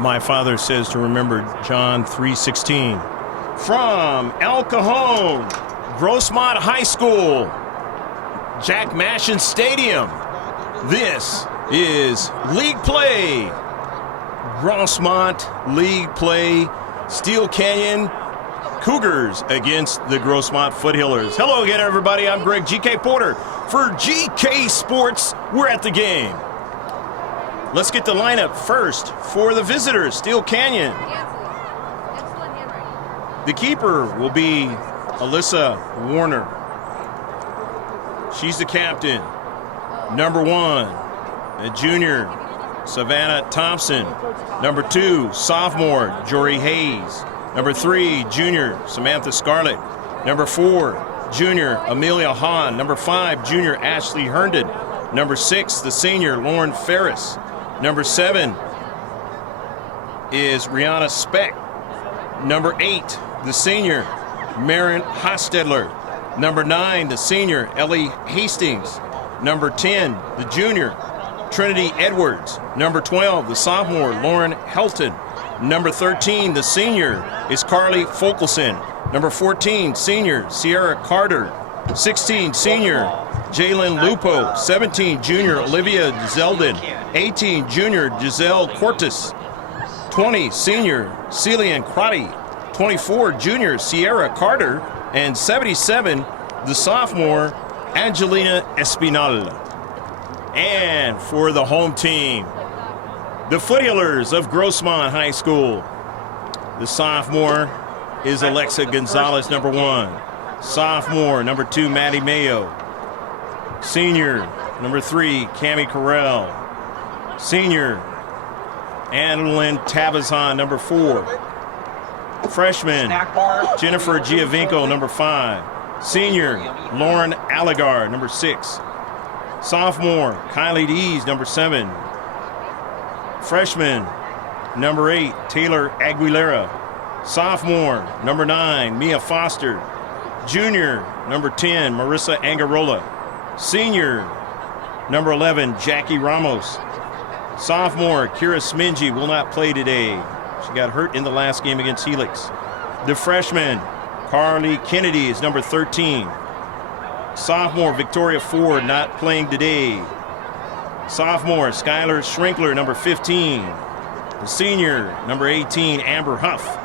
My father says to remember John 3:16. From El Cajon, Grossmont High School, Jack Mashin Stadium, this is League Play. Grossmont League Play, Steele Canyon Cougars against the Grossmont Foothillers. Hello again, everybody. I'm Greg GK Porter for GK Sports. We're at the game. Let's get the lineup first for the visitors, Steele Canyon. The keeper will be Alyssa Warner. She's the captain. Number 1, a junior, Savannah Thompson. Number 2, sophomore, Jory Hayes. Number 3, junior, Samantha Scarlett. Number 4, junior, Amelia Hahn. Number 5, junior, Ashley Herndon. Number 6, the senior, Lauren Ferris. Number 7 is Rihanna Speck. Number 8, the senior, Marin Hostetler. Number 9, the senior, Ellie Hastings. Number 10, the junior, Trinity Edwards. Number 12, the sophomore, Lauren Helton. Number 13, the senior, is Carly Folkelson. Number 14, senior, Sierra Carter. 16, senior, Jalen Lupo. 17, junior, Olivia Zeldin. 18, junior, Giselle Cortes. 20, senior, Celian Crotty. 24, junior, Sierra Carter. And 77, the sophomore, Angelina Espinal. And for the home team, the Foothillers of Grossmont High School. The sophomore is Alexa Gonzalez, number 1. Sophomore, number 2, Maddie Mayo. Senior, number 3, Cammie Carell. Senior, Annalyn Tabazan, number 4. Freshman, Jennifer Giovinco, number 5. Senior, Lauren Allegar, number 6. Sophomore, Kylie Dees, number 7. Freshman, number 8, Taylor Aguilera. Sophomore, number 9, Mia Foster. Junior, number 10, Marissa Angarola. Senior, number 11, Jackie Ramos. Sophomore, Kira Smingy will not play today. She got hurt in the last game against Helix. The freshman, Carly Kennedy, is number 13. Sophomore, Victoria Ford, not playing today. Sophomore, Skylar Schrinkler, number 15. The senior, number 18, Amber Huff.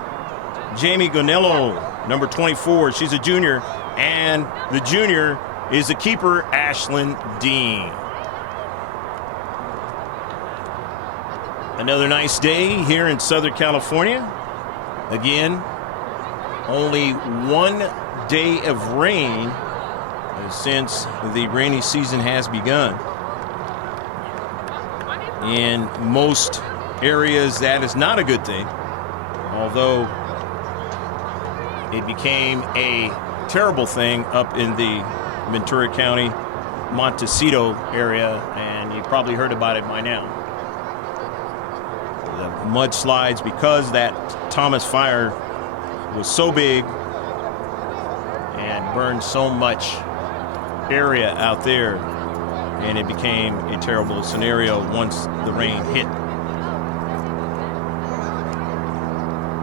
Jamie Gonello, number 24, she's a junior. And the junior is the keeper, Ashlyn Dean. Another nice day here in Southern California. Again, only one day of rain since the rainy season has begun. In most areas, that is not a good thing, although it became a terrible thing up in the Ventura County, Montecito area, and you probably heard about it by now. The mudslides, because that Thomas fire was so big and burned so much area out there, and it became a terrible scenario once the rain hit.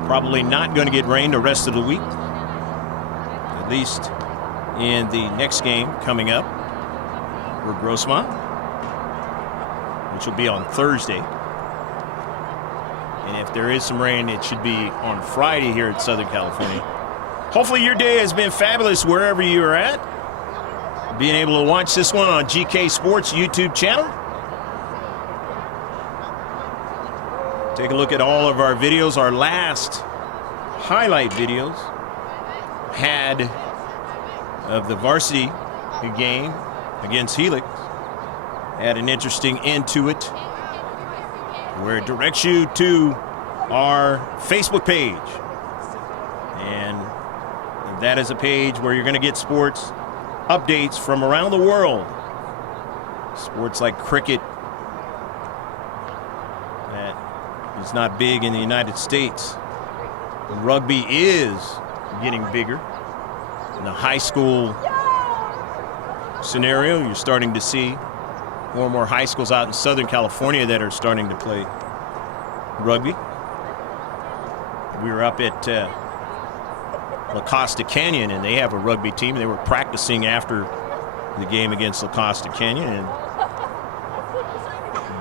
Probably not going to get rain the rest of the week, at least in the next game coming up for Grossmont, which will be on Thursday. And if there is some rain, it should be on Friday here in Southern California. Hopefully your day has been fabulous wherever you are at. Being able to watch this one on GK Sports YouTube channel. Take a look at all of our videos. Our last highlight videos had of the varsity game against Helix. Had an interesting end to it, where it directs you to our Facebook page. And that is a page where you're going to get sports updates from around the world. Sports like cricket, that is not big in the United States. Rugby is getting bigger. In the high school scenario, you're starting to see more and more high schools out in Southern California that are starting to play rugby. We were up at La Costa Canyon, and they have a rugby team. They were practicing after the game against La Costa Canyon. And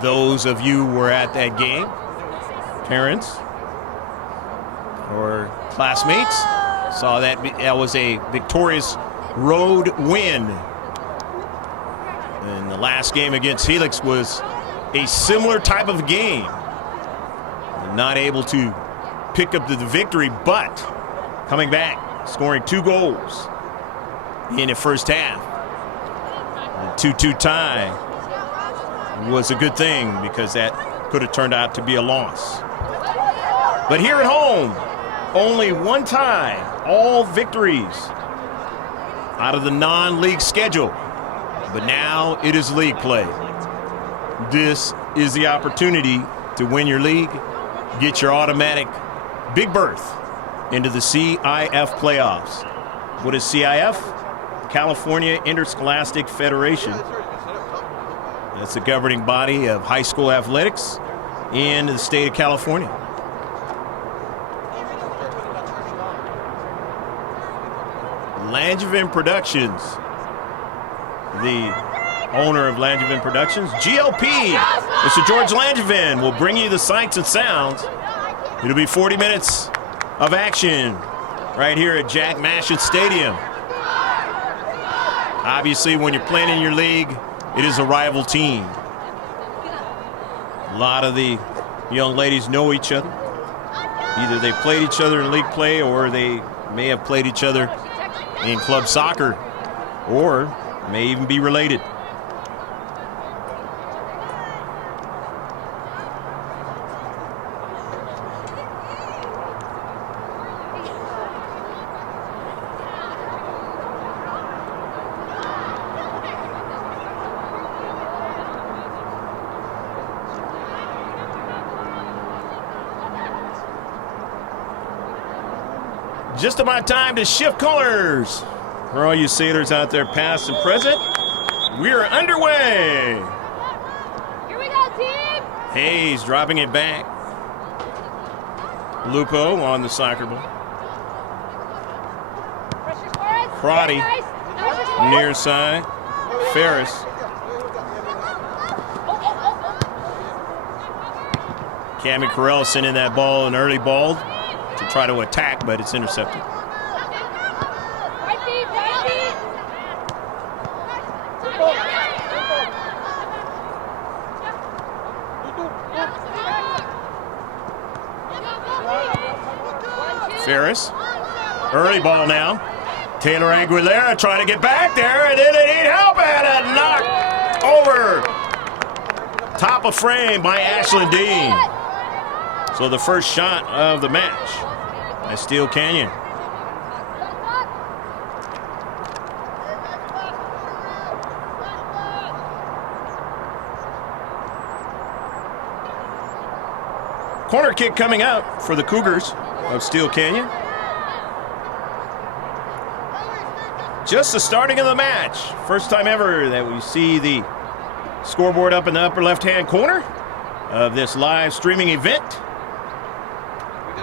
those of you who were at that game, parents or classmates, saw that that was a victorious road win. And the last game against Helix was a similar type of game. Not able to pick up the victory, but coming back, scoring 2 goals in the first half. The 2-2 tie was a good thing because that could have turned out to be a loss. But here at home, only 1 tie, all victories out of the non-league schedule. But now it is league play. This is the opportunity to win your league, get your automatic big berth into the C.I.F. playoffs. What is C.I.F.? California Interscholastic Federation. That's the governing body of high school athletics in the state of California. Langevin Productions, the owner of Langevin Productions, GLP, Mr. George Langevin, will bring you the sights and sounds. It'll be 40 minutes of action right here at Jack Mashin Stadium. Obviously, when you're playing in your league, it is a rival team. A lot of the young ladies know each other. Either they played each other in league play or they may have played each other in club soccer or may even be related. Just about time to shift colors. For all you sailors out there, past and present, we are underway. Here we go, team. Hayes dropping it back. Lupo on the soccer ball. Crotty near side. Ferris. Cammie Carell sending that ball, an early ball, to try to attack, but it's intercepted. Ferris, early ball now. Taylor Aguilera trying to get back there, and then they need help, and a knock over. Top of frame by Ashlyn Dean. So the first shot of the match by Steele Canyon. Corner kick coming up for the Cougars of Steele Canyon. Just the starting of the match. First time ever that we see the scoreboard up in the upper left-hand corner of this live streaming event.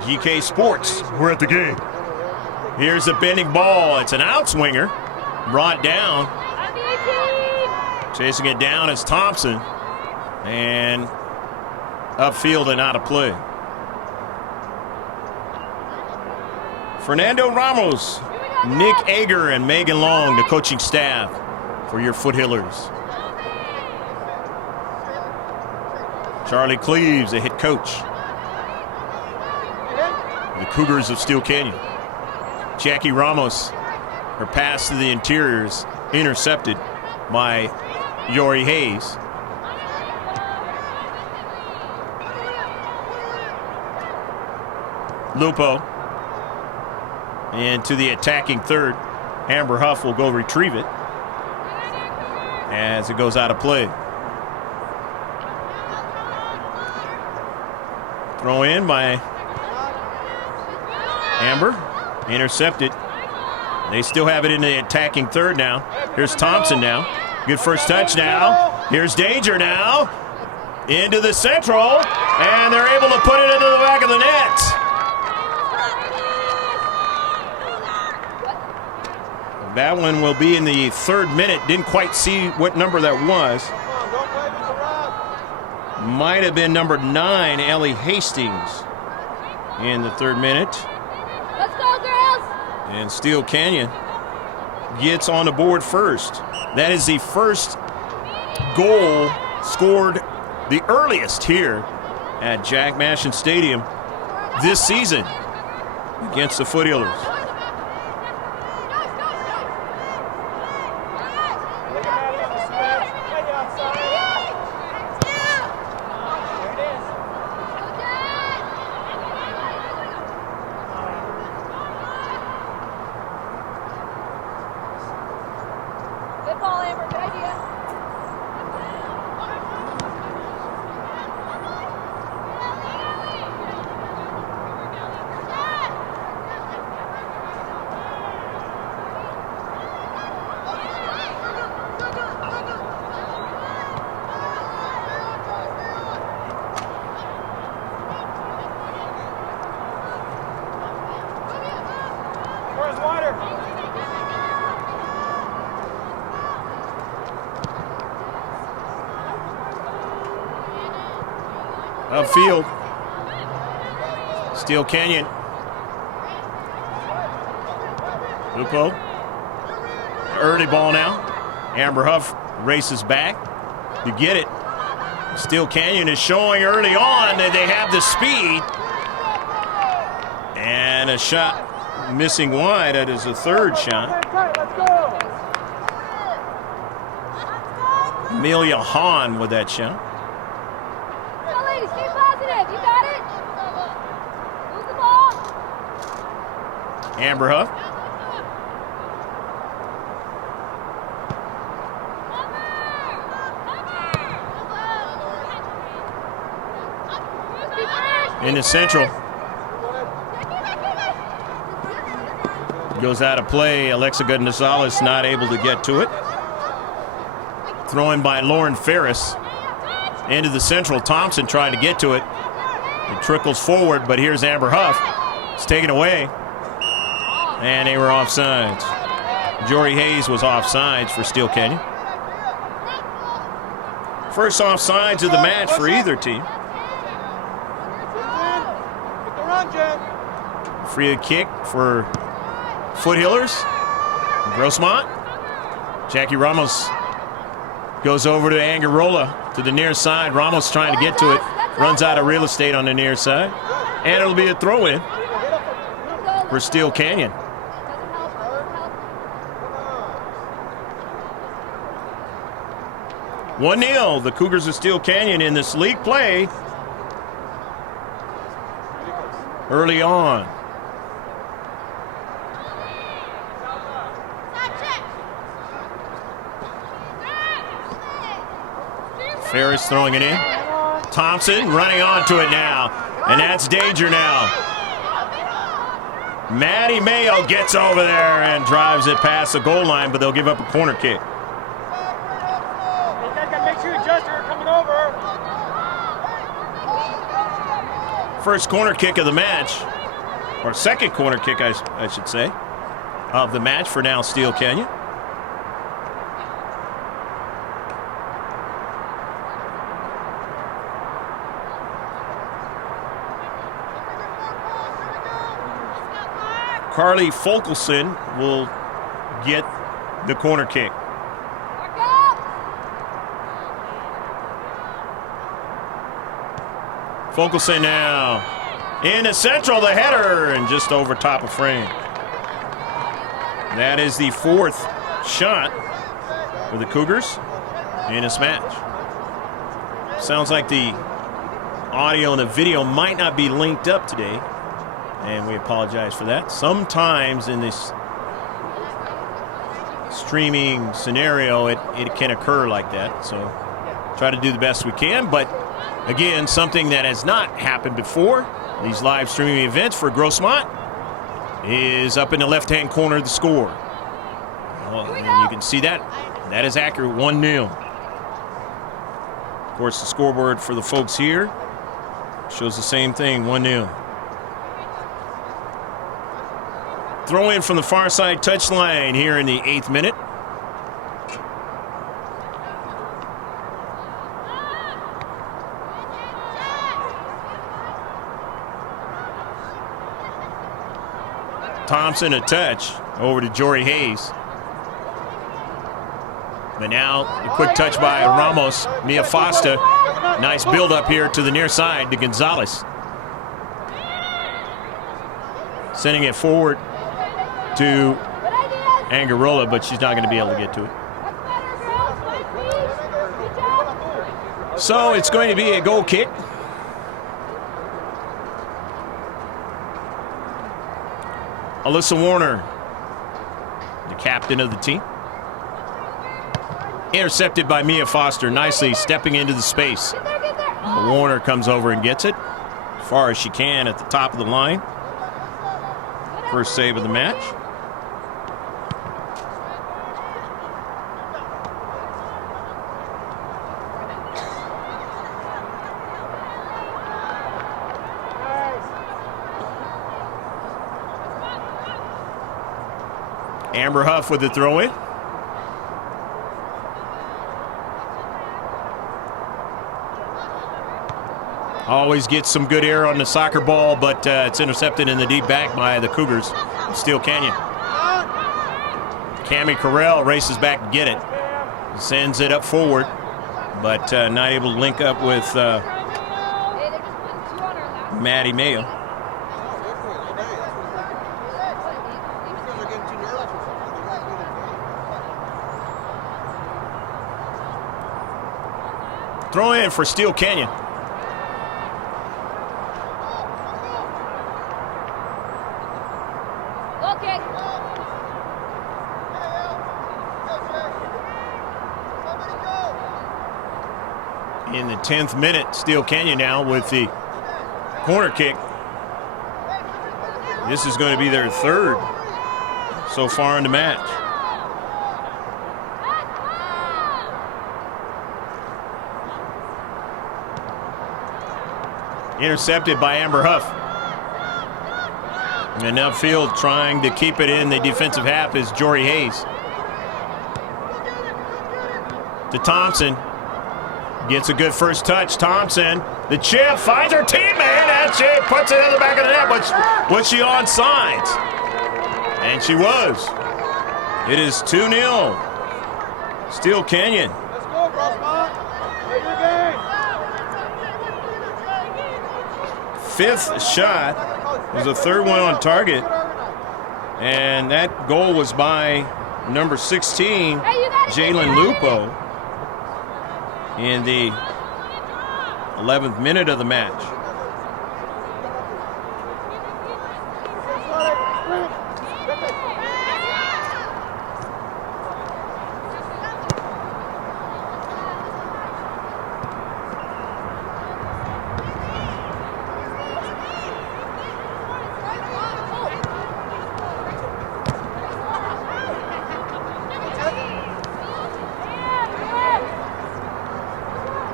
GK Sports, we're at the game. Here's the bending ball. It's an outswinger. Brought down. Chasing it down is Thompson. And upfield and out of play. Fernando Ramos, Nick Ager, and Megan Long, the coaching staff for your Foothillers. Charlie Cleaves, the head coach. The Cougars of Steele Canyon. Jackie Ramos, her pass to the interiors, intercepted by Yori Hayes. Lupo into the attacking third. Amber Huff will go retrieve it as it goes out of play. Throw in by Amber, intercepted. They still have it in the attacking third now. Here's Thompson now. Good first touch now. Here's Danger now. Into the central, and they're able to put it into the back of the net. That one will be in the 3rd minute. Didn't quite see what number that was. Might have been number 9, Ellie Hastings, in the 3rd minute. Let's go, girls! And Steele Canyon gets on the board first. That is the first goal scored, the earliest here at Jack Mashin Stadium this season against the Foothillers. Good ball, Amber. Good idea. Where's water? Upfield. Steele Canyon. Lupo. Early ball now. Amber Huff races back to get it. Steele Canyon is showing early on that they have the speed. And a shot missing wide. That is a 3rd shot. Let's go. Amelia Hahn with that shot. Go, ladies. Stay positive. You got it. Move the ball. Amber Huff. In the central. Goes out of play. Alexa Gonzalez not able to get to it. Thrown by Lauren Ferris. Into the central. Thompson trying to get to it. It trickles forward, but here's Amber Huff. It's taken away. And they were offsides. Jory Hayes was offsides for Steele Canyon. First offsides of the match for either team. Free kick for Foothillers. Grossmont. Jackie Ramos goes over to Angarola to the near side. Ramos trying to get to it. Runs out of real estate on the near side. And it'll be a throw-in for Steele Canyon. 1-0, the Cougars of Steele Canyon in this league play early on. Ferris throwing it in. Thompson running onto it now. And that's danger now. Maddie Mayo gets over there and drives it past the goal line, but they'll give up a corner kick. You guys gotta make sure you adjust her coming over. First corner kick of the match, or second corner kick, I should say, of the match for now Steele Canyon. Carly Folkelson will get the corner kick. Folkelson now in the central, the header, and just over top of frame. That is the 4th shot for the Cougars in this match. Sounds like the audio and the video might not be linked up today, and we apologize for that. Sometimes in this streaming scenario, it can occur like that, so try to do the best we can. But again, something that has not happened before, these live streaming events for Grossmont, is up in the left-hand corner of the score. Well, and you can see that. That is accurate, 1-0. Of course, the scoreboard for the folks here shows the same thing, 1-0. Throw in from the far side touchline here in the 8th minute. Thompson a touch over to Jory Hayes. But now a quick touch by Ramos. Mia Fosta. Nice build up here to the near side to Gonzalez. Sending it forward to Angarola, but she's not going to be able to get to it. So it's going to be a goal kick. Alyssa Warner, the captain of the team. Intercepted by Mia Foster, nicely stepping into the space. Warner comes over and gets it as far as she can at the top of the line. First save of the match. Amber Huff with the throw-in. Always gets some good air on the soccer ball, but it's intercepted in the deep back by the Cougars of Steele Canyon. Cammie Carell races back to get it. Sends it up forward, but not able to link up with Maddie Mayo. Throw in for Steele Canyon. Okay. In the 10th minute, Steele Canyon now with the corner kick. This is going to be their third so far in the match. Intercepted by Amber Huff. And upfield trying to keep it in the defensive half is Jory Hayes. To Thompson. Gets a good first touch. Thompson, the chip, finds her teammate, and she puts it in the back of the net. Was she onside? And she was. It is 2-0. Steele Canyon. Let's go, Grossmont. Play your game. Fifth shot was the third one on target. And that goal was by number 16, Jalen Lupo, in the 11th minute of the match.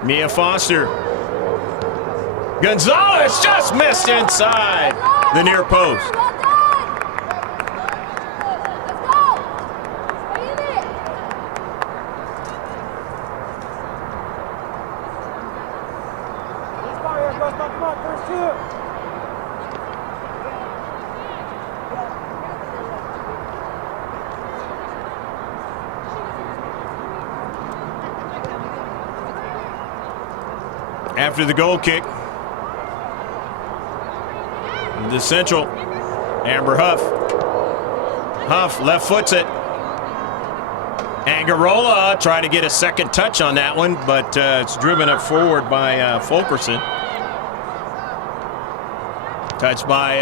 Mia Foster. Gonzalez just missed inside the near post. Come on, first two. After the goal kick, the central, Amber Huff. Huff left foots it. Angarola tried to get a second touch on that one, but it's driven up forward by Fulkerson. Touched by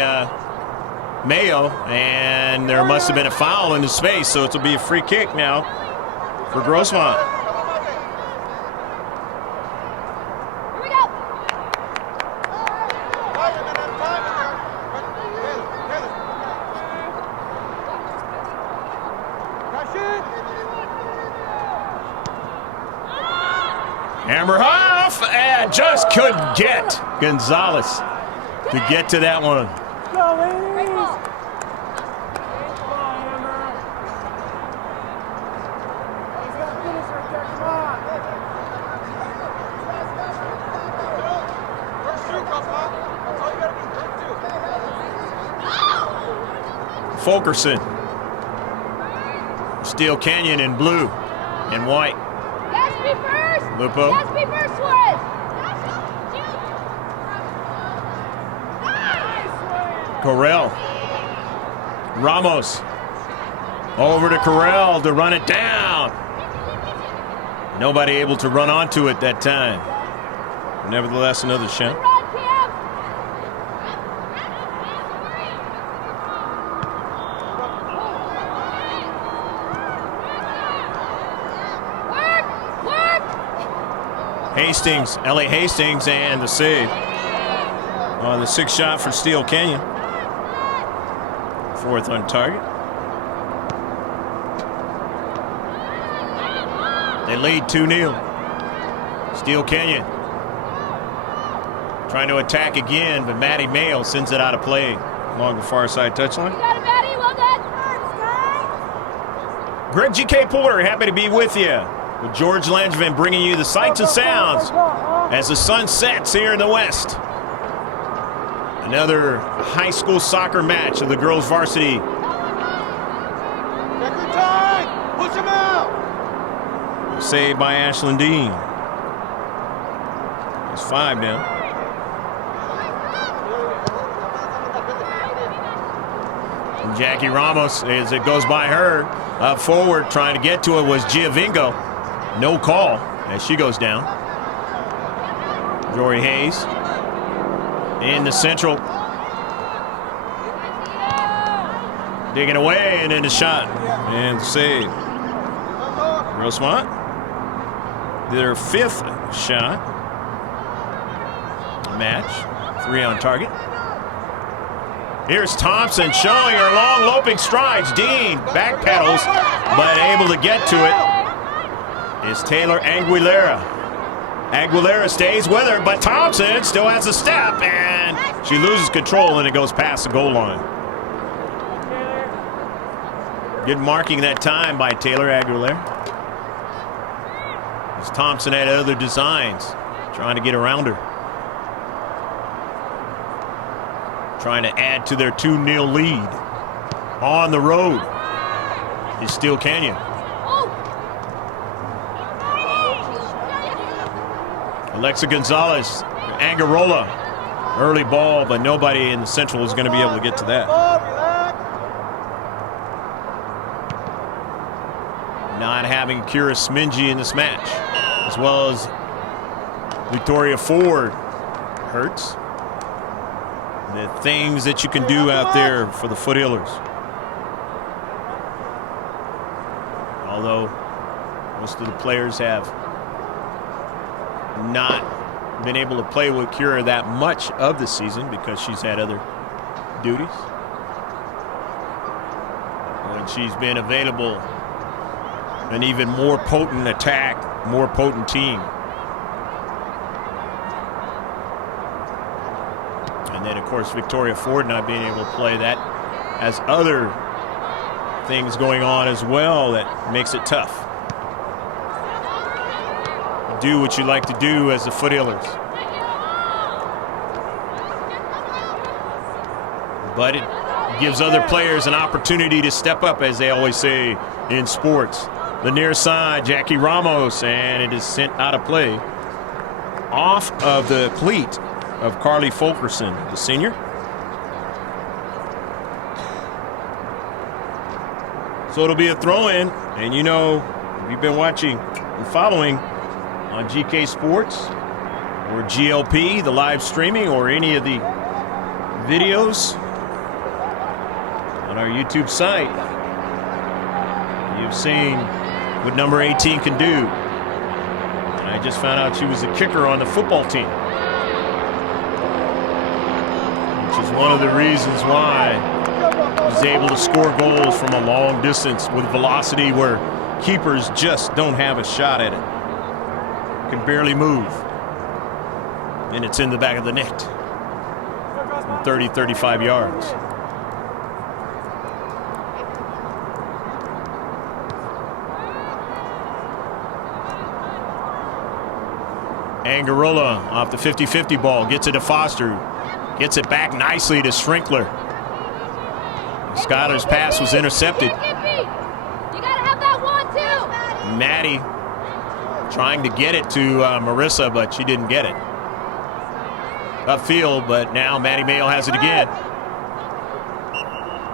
Mayo, and there must have been a foul in the space, so it'll be a free kick now for Grossmont. Amber Huff, and just couldn't get Gonzalez to get to that one. Fulkerson. Steele Canyon in blue and white. Gatsby first. Lupo. Gatsby first, Suarez. Correll. Ramos. Over to Correll to run it down. Nobody able to run onto it that time. Nevertheless, another shot. Run, Cam. Work. Hastings, Ellie Hastings, and the save. On the 6th shot for Steele Canyon. 4th on target. They lead 2-0. Steele Canyon trying to attack again, but Maddie Mayo sends it out of play along the far side touchline. You got it, Maddie. Well done. Greg G.K. Porter, happy to be with you. With George Langevin bringing you the sights and sounds as the sun sets here in the west. Another high school soccer match of the girls varsity. Check your time. Push him out. Saved by Ashlyn Dean. It's 5 now. And Jackie Ramos, as it goes by her, up forward, trying to get to it was Giovingo. No call as she goes down. Jory Hayes in the central. Digging away and in the shot. And save. Grossmont. Their 5th shot. Match. 3 on target. Here's Thompson showing her long loping strides. Dean backpedals, but able to get to it is Taylor Aguilera. Aguilera stays with her, but Thompson still has a step, and she loses control, and it goes past the goal line. Good marking that time by Taylor Aguilera. As Thompson had other designs, trying to get around her. Trying to add to their 2-0 lead. On the road is Steele Canyon. Alexa Gonzalez, Angarola. Early ball, but nobody in the central is going to be able to get to that. Not having Kira Smingy in this match, as well as Victoria Ford, hurts. The things that you can do out there for the Foothillers. Although most of the players have not been able to play with Kira that much of the season because she's had other duties. When she's been available, an even more potent attack, more potent team. And then, of course, Victoria Ford not being able to play, that has other things going on as well that makes it tough. Do what you like to do as the Foothillers. But it gives other players an opportunity to step up, as they always say in sports. The near side, Jackie Ramos, and it is sent out of play off of the cleat of Carly Fulkerson, the senior. So it'll be a throw-in, and you know, if you've been watching and following on GK Sports or GLP, the live streaming, or any of the videos on our YouTube site, you've seen what number 18 can do. And I just found out she was a kicker on the football team, which is one of the reasons why he's able to score goals from a long distance with velocity where keepers just don't have a shot at it. Can barely move. And it's in the back of the net from 30, 35 yards. Angarola off the 50-50 ball, gets it to Foster, gets it back nicely to Strinkler. Schuyler's pass was intercepted. You gotta have that one too. Maddie trying to get it to Marissa, but she didn't get it. Upfield, but now Maddie Mayo has it again.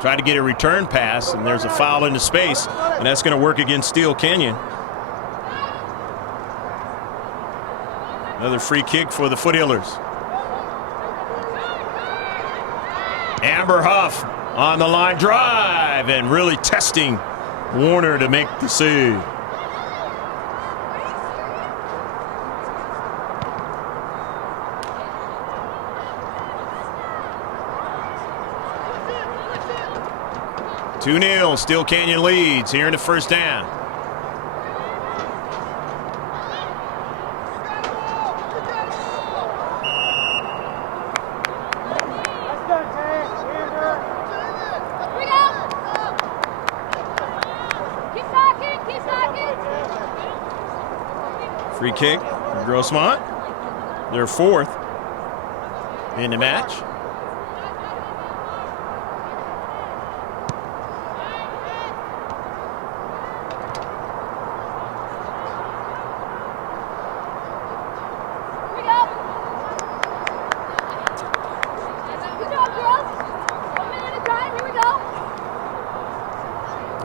Tried to get a return pass, and there's a foul into space, and that's going to work against Steele Canyon. Another free kick for the Foothillers. Amber Huff on the line drive and really testing Warner to make the save. Two 2-0, Steele Canyon leads here in the first down. Free kick from Grossmont. Their fourth in the match.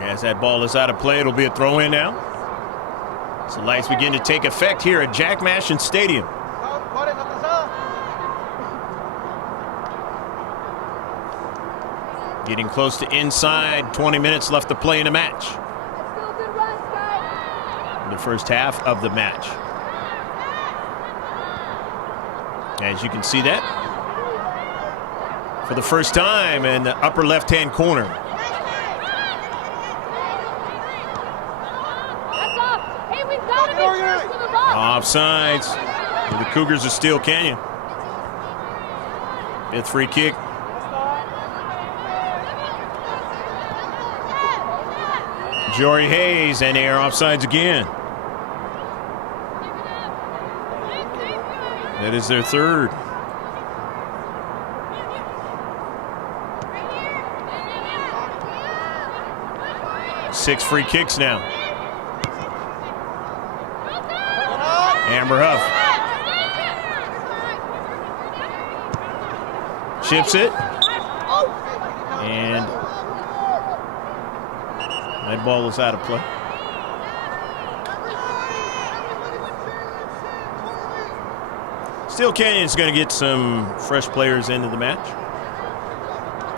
As that ball is out of play, it'll be a throw-in now. So lights begin to take effect here at Jack Mashin Stadium. Getting close to inside, 20 minutes left to play in the match. The first half of the match. As you can see that, for the first time in the upper left-hand corner. Offsides for the Cougars of Steele Canyon. Fifth free kick. Jory Hayes, and they are offsides again. That is their third. Six free kicks now. Amber Huff chips it, and that ball is out of play. Steele Canyon's going to get some fresh players into the match,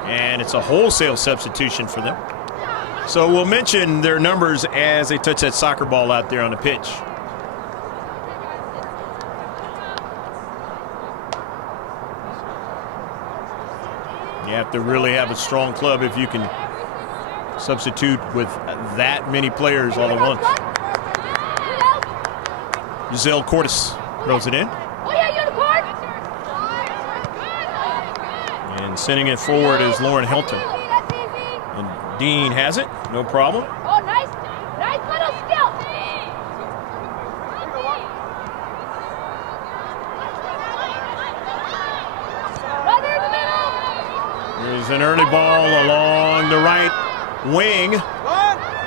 and it's a wholesale substitution for them. So we'll mention their numbers as they touch that soccer ball out there on the pitch. You have to really have a strong club if you can substitute with that many players all at once. Giselle Cordes throws it in. And sending it forward is Lauren Helton. And Dean has it, no problem. Oh, nice little skill. There's an early ball along the right wing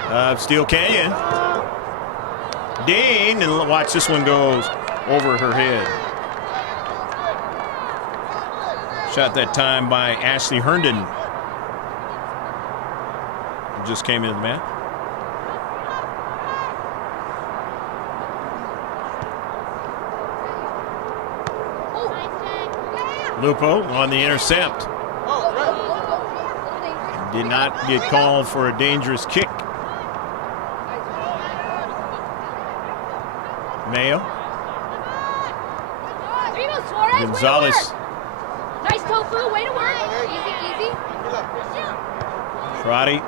of Steele Canyon. Dean, and watch, this one goes over her head. Shot that time by Ashley Herndon. Who just came into the match. Lupo on the intercept. Did not get called for a dangerous kick. Mayo. Gonzalez. Nice tofu, way to work. Easy. Trotty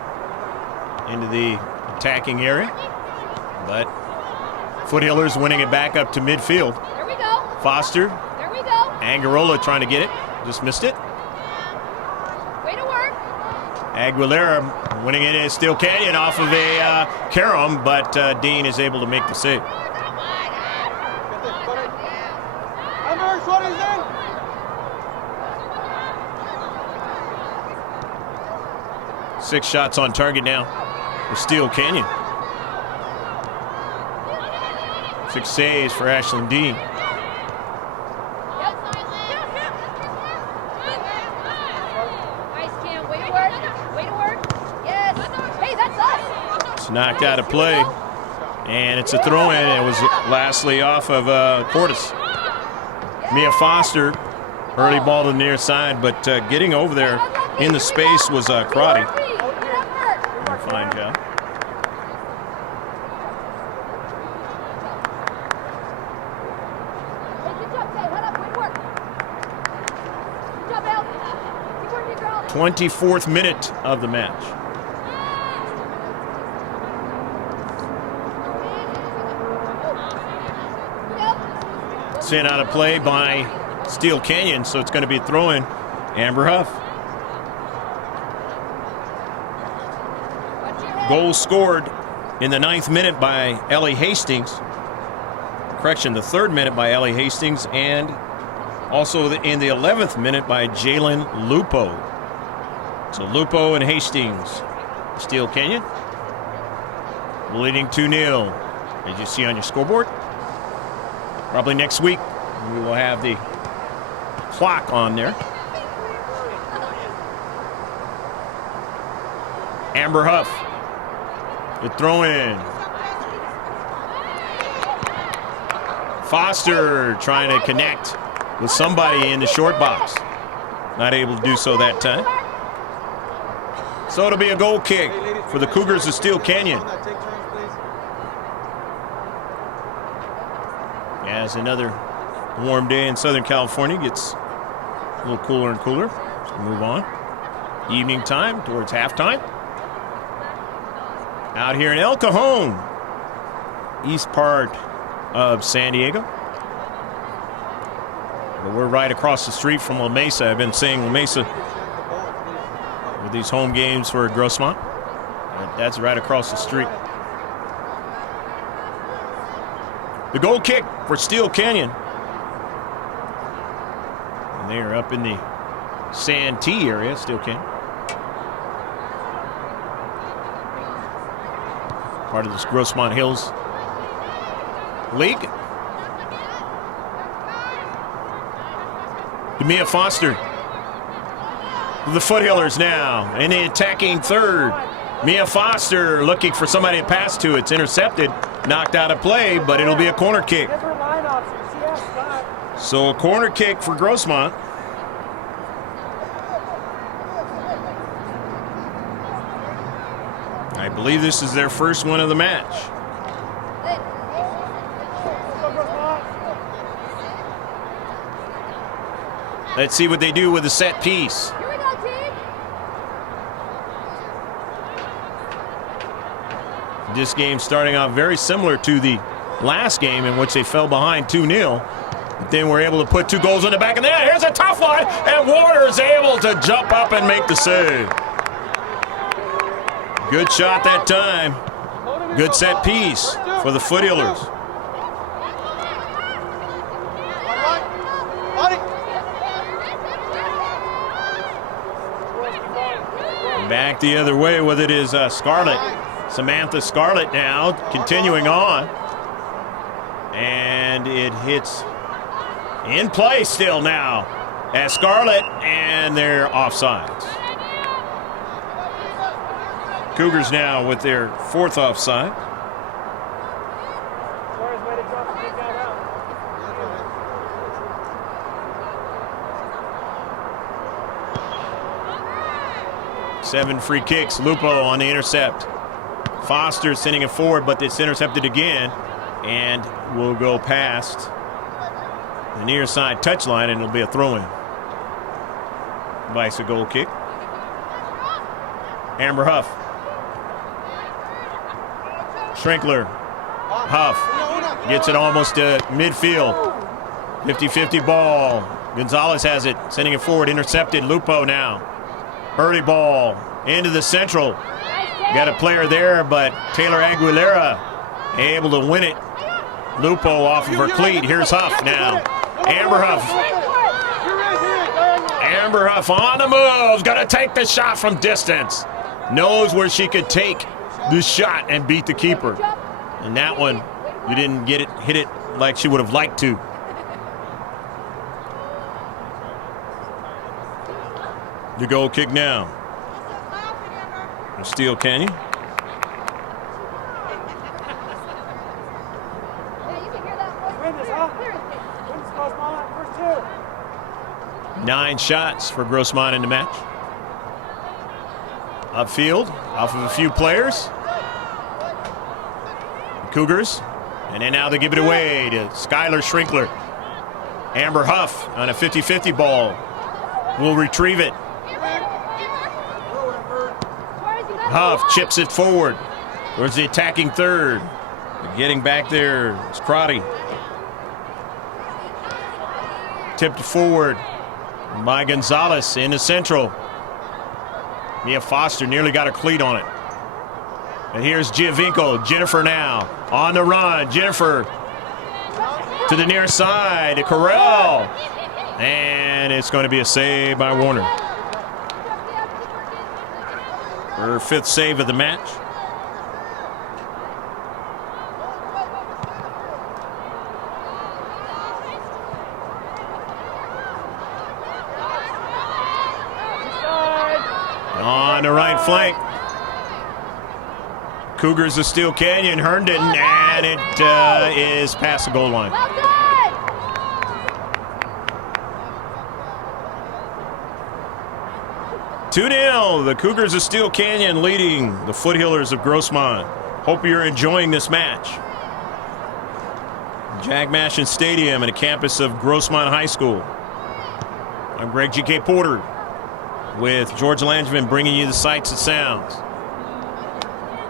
into the attacking area. But Foothillers winning it back up to midfield. There we go. Foster. There we go. Angarola trying to get it. Just missed it. Way to work. Aguilera winning it in Steele Canyon off of a carom, but Dean is able to make the save. 6 shots on target now for Steele Canyon. 6 saves for Ashlyn Dean. Nice, Cam. Way to work. Way to work. Yes. Hey, that's us. It's knocked out of play. And it's a throw-in. It was lastly off of Cordes. Mia Foster, early ball to the near side, but getting over there in the space was Crotty. Fine job. Good job, Tay. Head up. Way to work. Good job, Elle. Keep working, girl. 24th minute of the match. Sent out of play by Steele Canyon, so it's going to be a throw-in. Amber Huff. Goal scored in the 9th minute by Ellie Hastings. Correction, the 3rd minute by Ellie Hastings, and also in the 11th minute by Jalen Lupo. So Lupo and Hastings. Steele Canyon leading 2-0. As you see on your scoreboard. Probably next week we will have the clock on there. Amber Huff. The throw-in. Foster trying to connect with somebody in the short box. Not able to do so that time. So it'll be a goal kick for the Cougars of Steele Canyon. As another warm day in Southern California gets a little cooler and cooler. So move on. Evening time towards halftime. Out here in El Cajon, east part of San Diego. But we're right across the street from La Mesa. I've been saying La Mesa with these home games for Grossmont. That's right across the street. The goal kick for Steele Canyon. And they are up in the Santee area, Steele Canyon. Part of this Grossmont Hills League. Mia Foster. The Foothillers now in the attacking third. Mia Foster looking for somebody to pass to. It's intercepted, knocked out of play, but it'll be a corner kick. So a corner kick for Grossmont. I believe this is their first one of the match. Let's see what they do with the set piece. Here we go, team. This game starting off very similar to the last game in which they fell behind 2-0. But then were able to put 2 goals on the back of the net. Here's a tough one, and Waters able to jump up and make the save. Good shot that time. Good set piece for the Foothillers. Back the other way with it is Scarlett. Samantha Scarlett now continuing on. And it hits in play still now as Scarlett, and they're offsides. Cougars now with their 4th offside. Seven free kicks. Lupo on the intercept. Foster sending it forward, but it's intercepted again and will go past the near side touchline, and it'll be a throw-in. Vice a goal kick. Amber Huff. Schrinkler. Huff gets it almost to midfield. 50-50 ball. Gonzalez has it, sending it forward, intercepted. Lupo now. Early ball into the central. Got a player there, but Taylor Aguilera able to win it. Lupo off of her cleat. Here's Huff now. Amber Huff. Amber Huff on the move. Got to take the shot from distance. knows where she could take the shot and beat the keeper. And that one, you didn't hit it like she would have liked to. The goal kick now. Steele Canyon. Nine shots for Grossmont in the match. Upfield, off of a few players. Cougars. And then now they give it away to Skylar Schrinkler. Amber Huff on a 50-50 ball will retrieve it. Huff chips it forward towards the attacking third. Getting back there is Crotty. Tipped forward by Gonzalez in the central. Mia Foster nearly got a cleat on it. And here's Giovinco. Jennifer now on the run. Jennifer to the near side to Corral. And it's going to be a save by Warner. Her 5th save of the match. On the right flank. Cougars of Steele Canyon, Herndon, and it is past the goal line. Well done. 2-0, the Cougars of Steele Canyon leading the Foothillers of Grossmont. Hope you're enjoying this match. Jack Mashin Stadium and the campus of Grossmont High School. I'm Greg G.K. Porter with George Langevin bringing you the sights and sounds.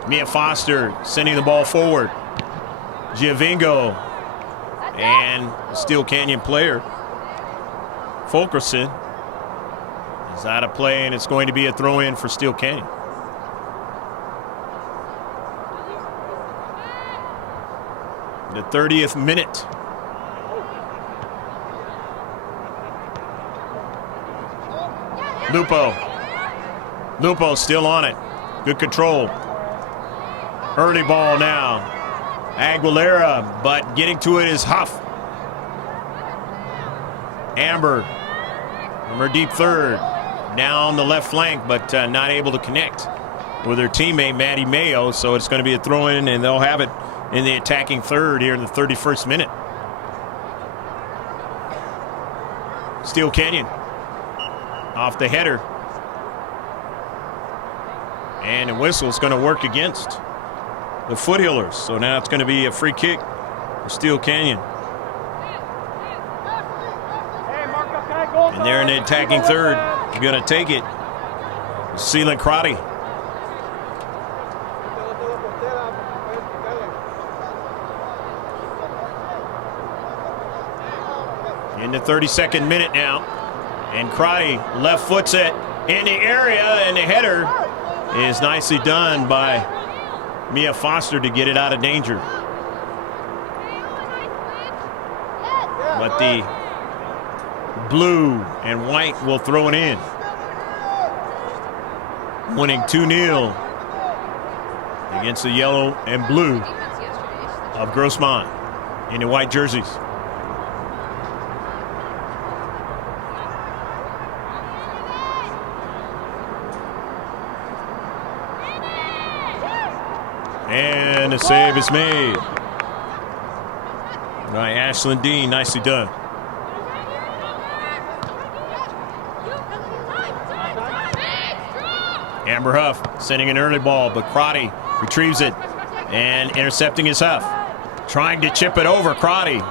Mia Foster sending the ball forward. Giovinco and the Steele Canyon player Fulkerson is out of play, and it's going to be a throw-in for Steele Canyon. The 30th minute. Lupo still on it. Good control. Early ball now. Aguilera, but getting to it is Huff. Amber from her deep third. Down the left flank, but not able to connect with her teammate Maddie Mayo. So it's going to be a throw-in, and they'll have it in the attacking third here in the 31st minute. Steele Canyon off the header. And the whistle's going to work against the Foothillers. So now it's going to be a free kick for Steele Canyon. And they're in the attacking third. Going to take it. Sealant Crotty. In the 32nd minute now. And Crotty left foots it in the area, and the header is nicely done by Mia Foster to get it out of danger. But the blue and white will throw it in. Winning 2-0 against the yellow and blue of Grossmont in the white jerseys. And the save is made by Ashlyn Dean. Nicely done. Amber Huff sending an early ball, but Crotty retrieves it, and intercepting is Huff. Trying to chip it over. Crotty.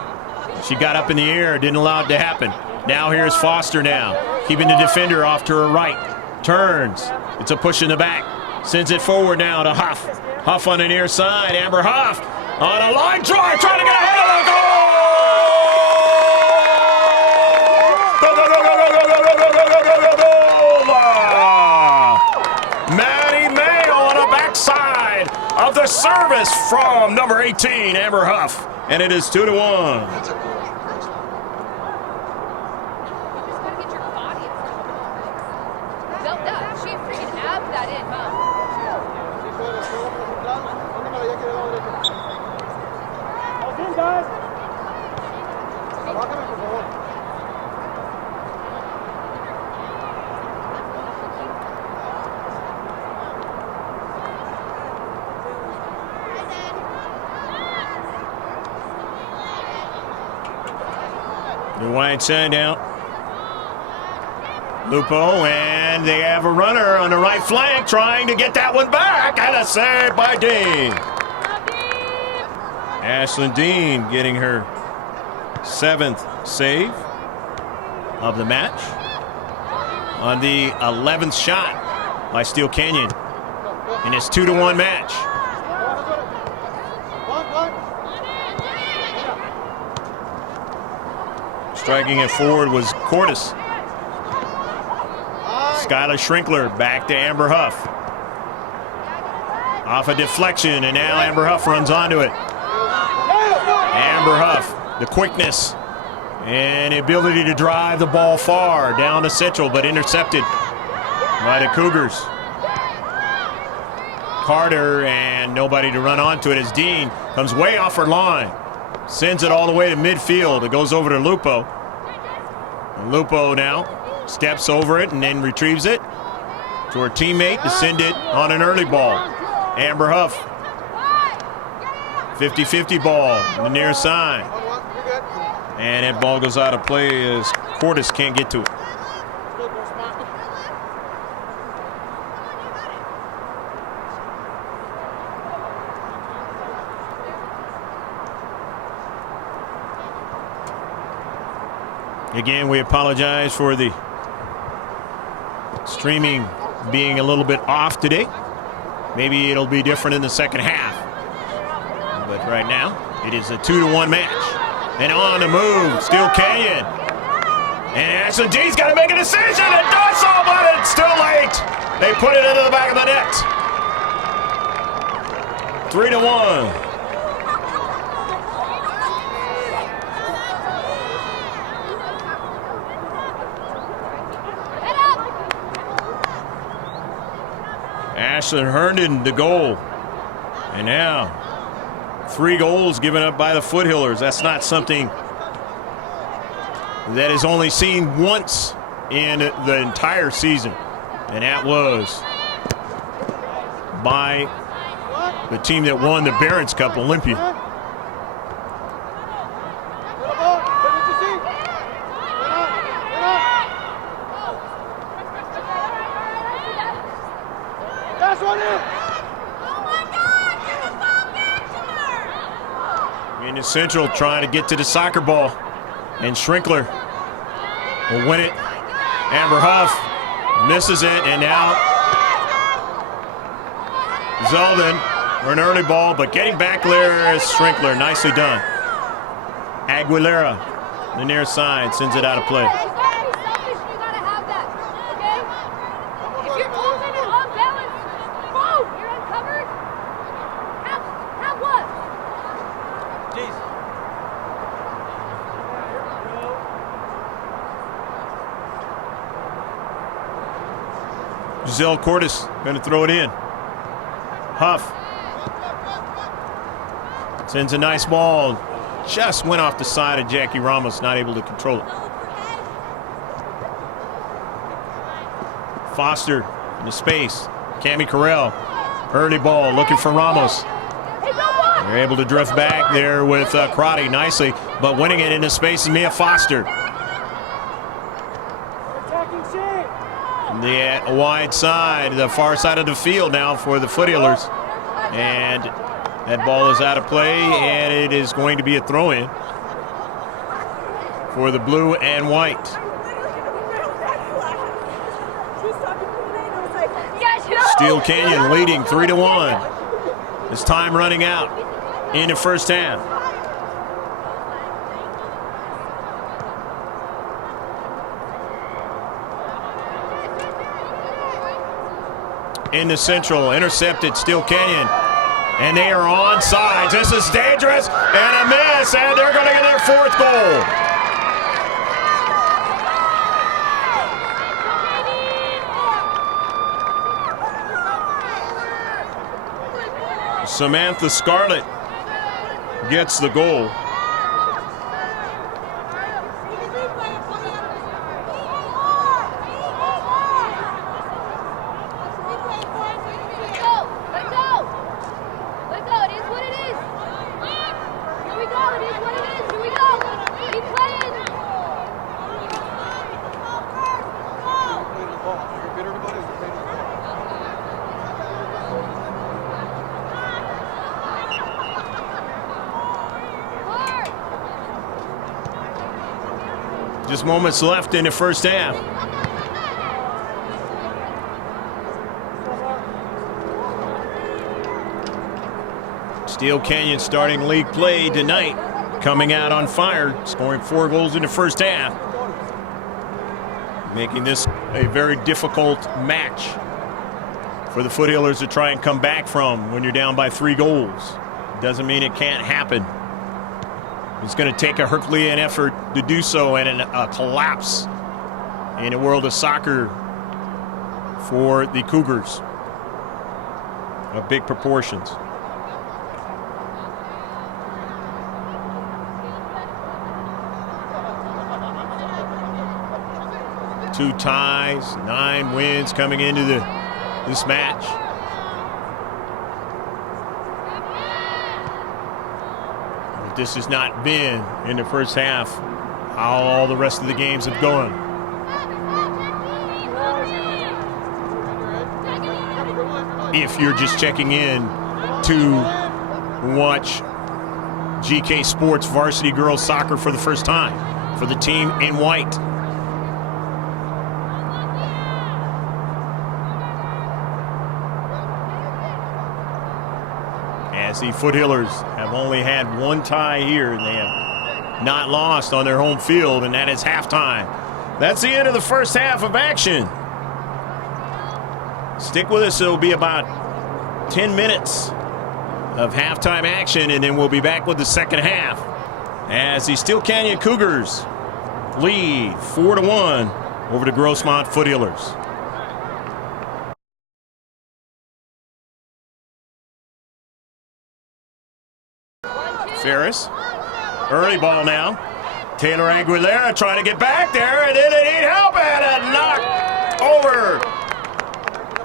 She got up in the air, didn't allow it to happen. Now here's Foster now, keeping the defender off to her right. Turns. It's a push in the back. Sends it forward now to Huff. Huff on the near side. Amber Huff on a line drive, trying to get ahead of the goal! Go, go, go, go, go, go, go, go, go, go, go, go, go! Maddie Mayo on the backside of the service from number 18, Amber Huff. And it is 2-1. You just gotta get your body in front of the ball. She freaking abs that in, huh? The wide side out. Lupo, and they have a runner on the right flank trying to get that one back, and a save by Dean. Ashlyn Dean getting her 7th save of the match on the 11th shot by Steele Canyon in his 2-1 match. Striking it forward was Cordes. Skylar Schrinkler back to Amber Huff. Off a deflection, and now Amber Huff runs onto it. Amber Huff, the quickness and the ability to drive the ball far down to Central, but intercepted by the Cougars. Carter, and nobody to run onto it as Dean comes way off her line. Sends it all the way to midfield. It goes over to Lupo. And Lupo now steps over it and then retrieves it to her teammate to send it on an early ball. Amber Huff. 50-50 ball on the near side. And that ball goes out of play as Cordes can't get to it. Again, we apologize for the streaming being a little bit off today. Maybe it'll be different in the second half. But right now, it is a 2-1 match. And on the move, Steele Canyon. And Ashlyn Dean's got to make a decision. It does so, but it's too late. They put it into the back of the net. 3-1. Ashlyn Herndon the goal. And now 3 goals given up by the Foothillers. That's not something that is only seen once in the entire season. And that was by the team that won the Barron's Cup, Olympia. Union Central trying to get to the soccer ball, and Schrinkler will win it. Amber Huff misses it, and now Zeldin for an early ball, but getting back there is Schrinkler. Nicely done. Aguilera, the near side, sends it out of play. Giselle Cordes going to throw it in. Huff sends a nice ball. Just went off the side of Jackie Ramos, not able to control it. Foster in the space. Cammie Carell, early ball looking for Ramos. They're able to drift back there with Crotty nicely, but winning it into space is Mia Foster. The wide side, the far side of the field now for the Foothillers. And that ball is out of play, and it is going to be a throw-in for the blue and white. Steele Canyon leading 3-1. It's time running out in the first half. In the Central, intercepted Steele Canyon, and they are on sides. This is dangerous, and a miss, and they're going to get their 4th goal. Samantha Scarlett gets the goal. Just moments left in the first half. Steele Canyon starting league play tonight, coming out on fire, scoring 4 goals in the first half, making this a very difficult match for the Foothillers to try and come back from when you're down by 3 goals. Doesn't mean it can't happen. It's going to take a Herculean effort to do so, and a collapse in the world of soccer for the Cougars of big proportions. Two ties, 9 wins coming into this match. But this has not been, in the first half, how all the rest of the games have gone. If you're just checking in to watch GK Sports Varsity Girls Soccer for the first time, for the team in white. As the Foothillers have only had 1 tie here, and they have not lost on their home field, and that is halftime. That's the end of the first half of action. Stick with us. It'll be about 10 minutes of halftime action, and then we'll be back with the second half as the Steele Canyon Cougars lead 4-1 over the Grossmont Foothillers. Ferris, early ball now. Taylor Aguilera trying to get back there, and then they need help, and a knock over.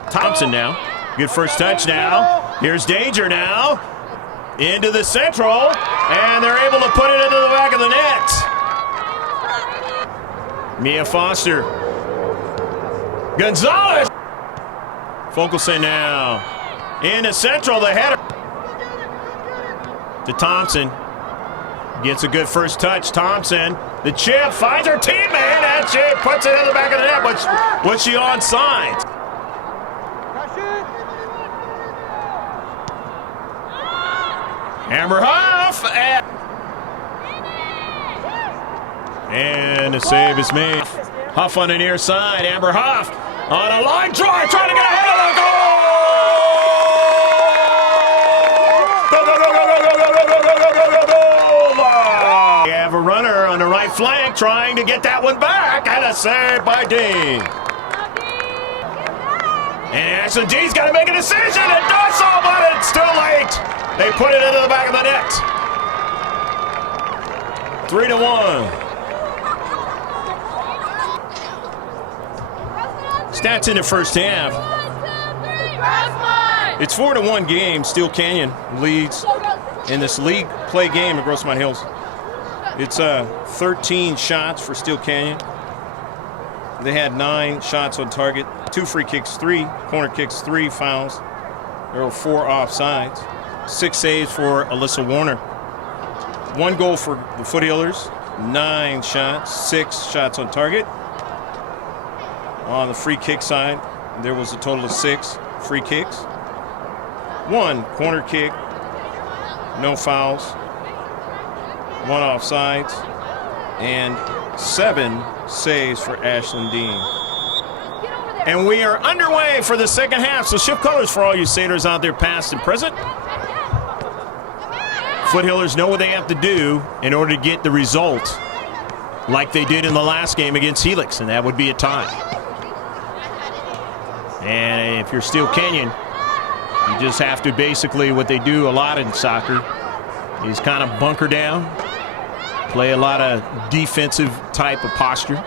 Thompson now, good first touch now. Here's danger now, into the central, and they're able to put it into the back of the net. Mia Foster. Gonzalez. Fogelson now, in the central, the header. To Thompson, gets a good first touch. Thompson, the chip, finds her teammate, and she puts it in the back of the net. Was she onside? Amber Huff, and the save is made. Huff on the near side. Amber Huff on a line drive, trying to get ahead of the goal. We have a runner on the right flank trying to get that one back, and a save by Dean. And Ashley D's got to make a decision, and does so, but it's too late. They put it into the back of the net. 3-1. Stats in the first half. It's 4-1 game. Steele Canyon leads in this league play game at Grossmont Hills. It's 13 shots for Steele Canyon. They had 9 shots on target, 2 free kicks, 3 corner kicks, 3 fouls. There were 4 offsides, 6 saves for Alyssa Warner. 1 goal for the Foothillers, 9 shots, 6 shots on target. On the free kick side, there was a total of 6 free kicks, 1 corner kick, no fouls, 1 offsides, and 7 saves for Ashlyn Dean. And we are underway for the second half, so shift colors for all you sailors out there, past and present. Foothillers know what they have to do in order to get the result like they did in the last game against Helix, and that would be a tie. And if you're Steele Canyon, You just have to basically, what they do a lot in soccer is kind of bunker down, play a lot of defensive type of posture,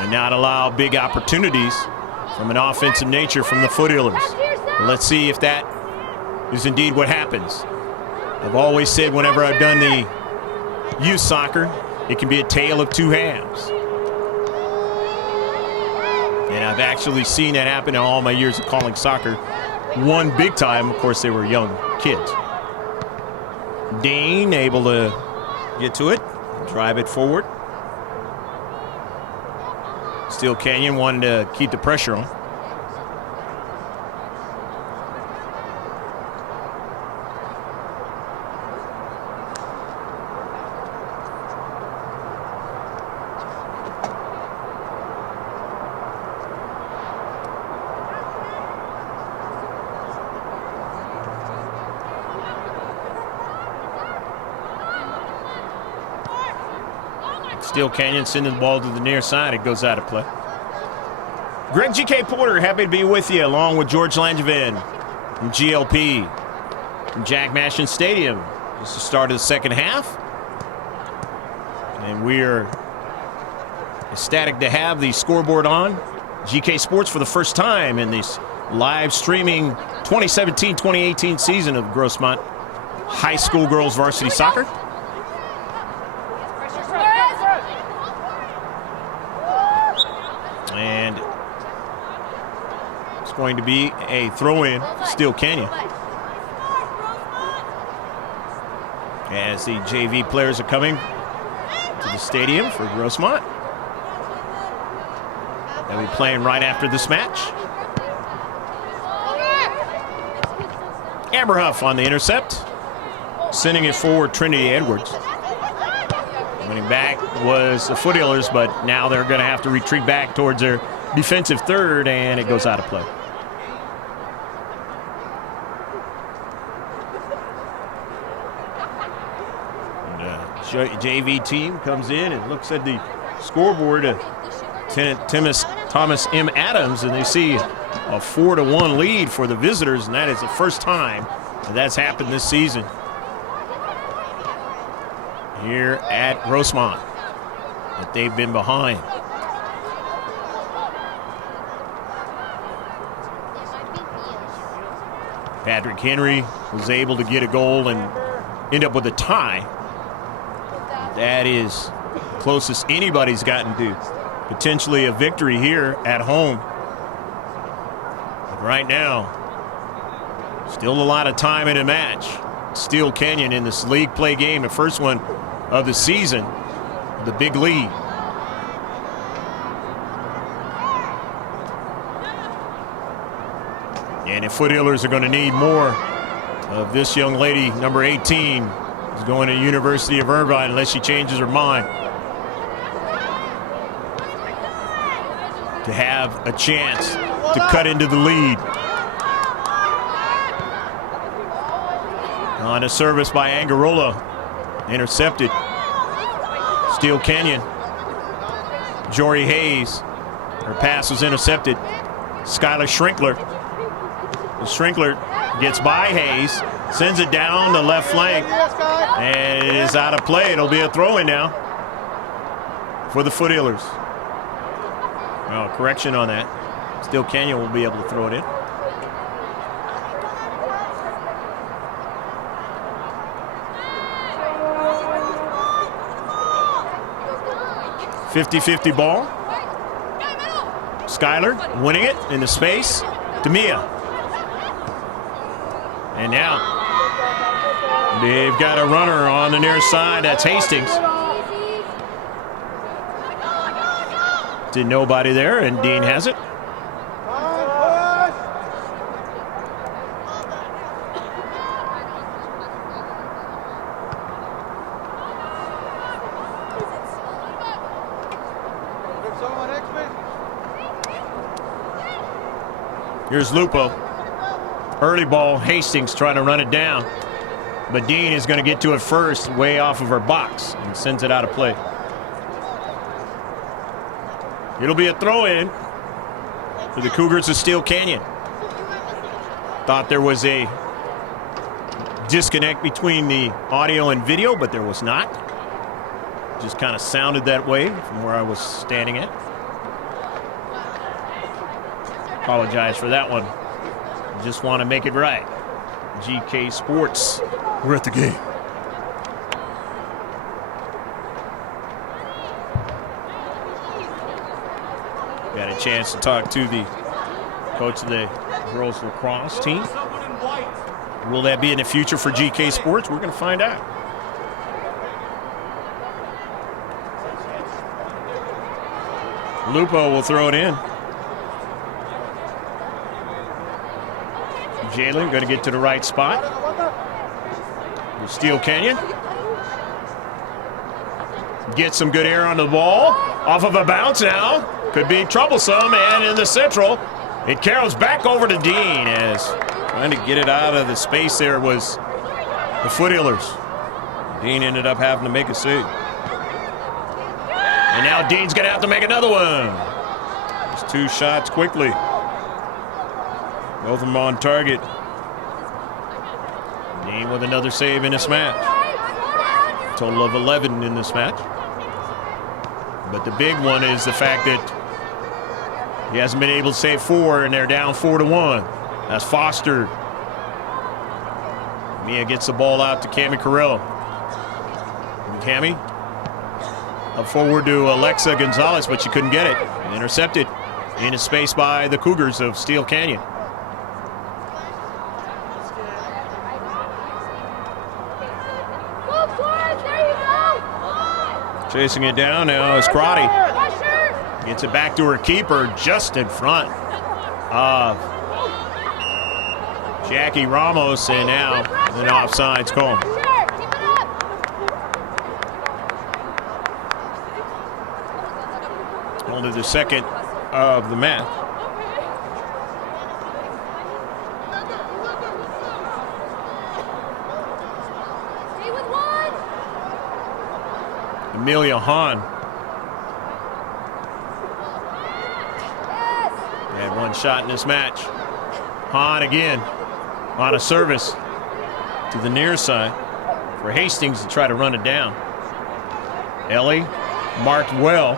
and not allow big opportunities from an offensive nature from the foothillers. Let's see if that is indeed what happens. I've always said whenever I've done the youth soccer, it can be a tale of two halves. And I've actually seen that happen in all my years of calling soccer. One big time, of course, they were young kids. Dean able to get to it, drive it forward. Steele Canyon wanted to keep the pressure on. Steele Canyon sending the ball to the near side. It goes out of play. Greg G.K. Porter, happy to be with you, along with George Langevin from GLP from Jack Mashin Stadium. This is the start of the second half. And we're ecstatic to have the scoreboard on. GK Sports for the first time in this live streaming 2017-2018 season of Grossmont High School Girls Varsity Soccer. And it's going to be a throw-in for Steele Canyon. As the JV players are coming to the stadium for Grossmont. They'll be playing right after this match. Amber Huff on the intercept. Sending it forward, Trinity Edwards. Winning back was the Foothillers, but now they're going to have to retreat back towards their defensive third, and it goes out of play. And, JV team comes in and looks at the scoreboard. Thomas M. Adams, and they see a 4-1 lead for the visitors, and that is the first time that's happened this season here at Grossmont, that they've been behind. Patrick Henry was able to get a goal and end up with a tie. That is closest anybody's gotten to potentially a victory here at home. But right now, still a lot of time in a match. Steele Canyon in this league play game, the first one of the season, the big lead. And if Foothillers are going to need more of this young lady, number 18, who's going to University of Irvine unless she changes her mind, to have a chance to cut into the lead. On a service by Angarola, intercepted. Steele Canyon. Jory Hayes, her pass was intercepted. Skylar Schrinkler. Schrinkler gets by Hayes, sends it down the left flank, and it is out of play. It'll be a throw-in now for the Foothillers. Oh, correction on that. Steele Canyon will be able to throw it in. 50-50 ball. Skylar winning it into space to Mia. And now they've got a runner on the near side. That's Hastings. Did nobody there, and Dean has it. Here's Lupo. Early ball, Hastings trying to run it down. But Dean is going to get to it first, way off of her box, and sends it out of play. It'll be a throw-in for the Cougars of Steele Canyon. Thought there was a disconnect between the audio and video, but there was not. Just kind of sounded that way from where I was standing at. Apologize for that one. Just want to make it right. GK Sports. We're at the game. Got a chance to talk to the coach of the girls lacrosse team. Will that be in the future for GK Sports? We're going to find out. Lupo will throw it in. Jalen going to get to the right spot. Steele Canyon. Get some good air on the ball. Off of a bounce now. Could be troublesome. And in the central, it carols back over to Dean as trying to get it out of the space there was the Foothillers. Dean ended up having to make a save. And now Dean's going to have to make another one. Just 2 shots quickly. Both of them on target. Dean with another save in this match. Total of 11 in this match. But the big one is the fact that he hasn't been able to save 4, and they're down 4-1. That's Foster. Mia gets the ball out to Cami Carrell. And Cami up forward to Alexa Gonzalez, but she couldn't get it. Intercepted into space by the Cougars of Steele Canyon. Chasing it down now is Crotty. Gets it back to her keeper just in front of Jackie Ramos, and now an offsides call. Only the second of the match. Amelia Hahn had 1 shot in this match. Hahn again on a service to the near side for Hastings to try to run it down. Ellie marked well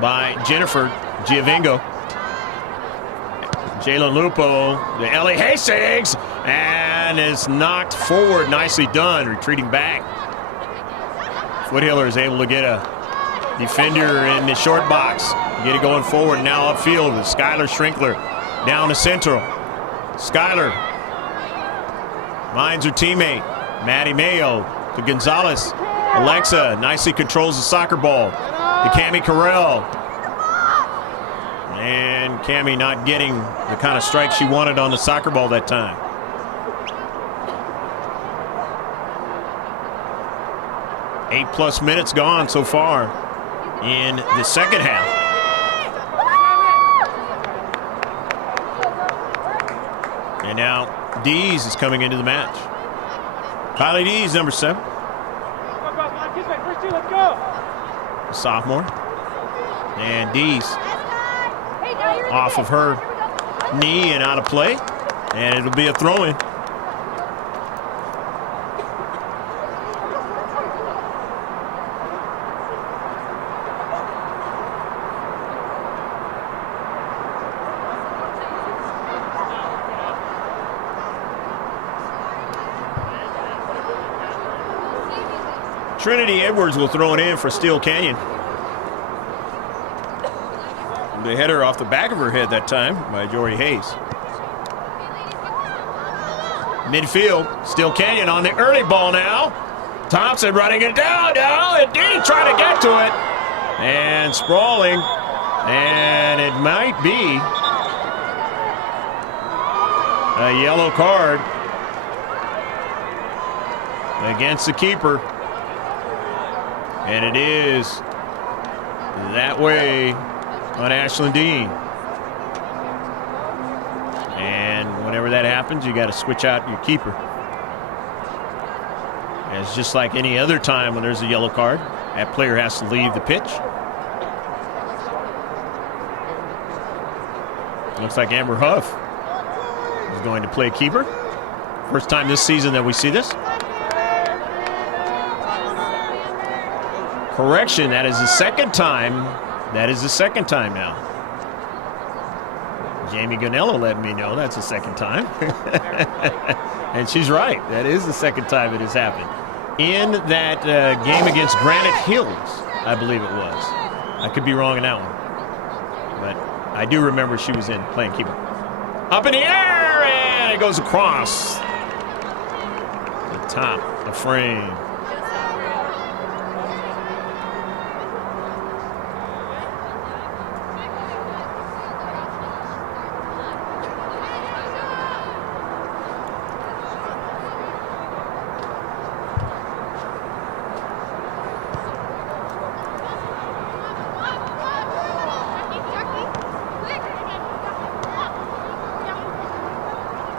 by Jennifer Giovingo. Jalen Lupo to Ellie Hastings, and is knocked forward. Nicely done, retreating back. Foothiller is able to get a defender in the short box. Get it going forward now upfield with Skylar Schrinkler down to central. Skylar finds her teammate, Maddie Mayo to Gonzalez. Alexa nicely controls the soccer ball to Cami Carrell. And Cami not getting the kind of strike she wanted on the soccer ball that time. Eight-plus minutes gone so far in the second half. And now Dees is coming into the match. Kylie Dees, number 7. Sophomore. And Dees off of her knee and out of play. And it'll be a throw-in. Trinity Edwards will throw it in for Steele Canyon. The header off the back of her head that time by Jory Hayes. Midfield, Steele Canyon on the early ball now. Thompson running it down now, and Dean trying to get to it. And sprawling, and it might be a yellow card against the keeper. And it is that way on Ashlyn Dean. And whenever that happens, you got to switch out your keeper. And it's just like any other time when there's a yellow card. That player has to leave the pitch. Looks like Amber Huff going to play keeper. First time this season that we see this. Correction, that is the second time. That is the second time now. Jamie Ganello let me know that's the second time. And she's right. That is the second time it has happened. In that game against Granite Hills, I believe it was. I could be wrong in that one. But I do remember she was in playing keeper. Up in the air, and it goes across the top of the frame.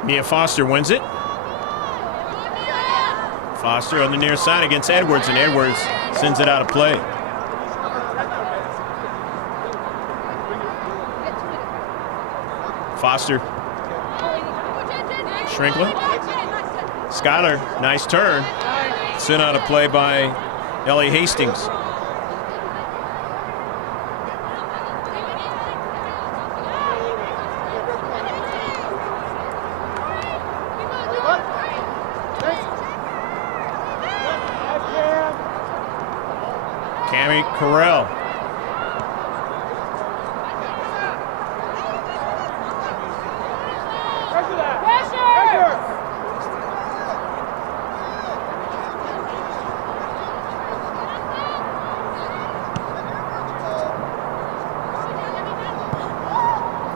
Mia Foster wins it. Foster on the near side against Edwards, and Edwards sends it out of play. Foster. Schrinkler. Schuyler, nice turn. Sent out of play by Ellie Hastings. Corral.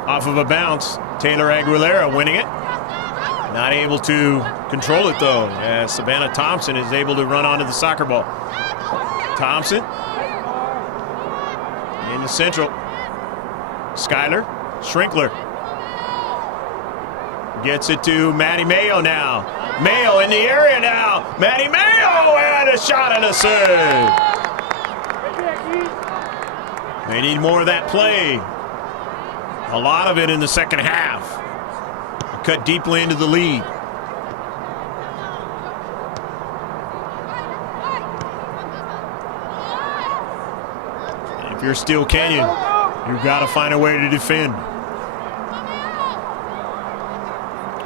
Off of a bounce, Taylor Aguilera winning it. Not able to control it though, as Savannah Thompson is able to run onto the soccer ball. Thompson. In the central. Schuyler. Schrinkler. Gets it to Maddie Mayo now. Mayo in the area now. Maddie Mayo and a shot and a serve. They need more of that play. A lot of it in the second half. Cut deeply into the lead. If you're Steele Canyon, you've got to find a way to defend.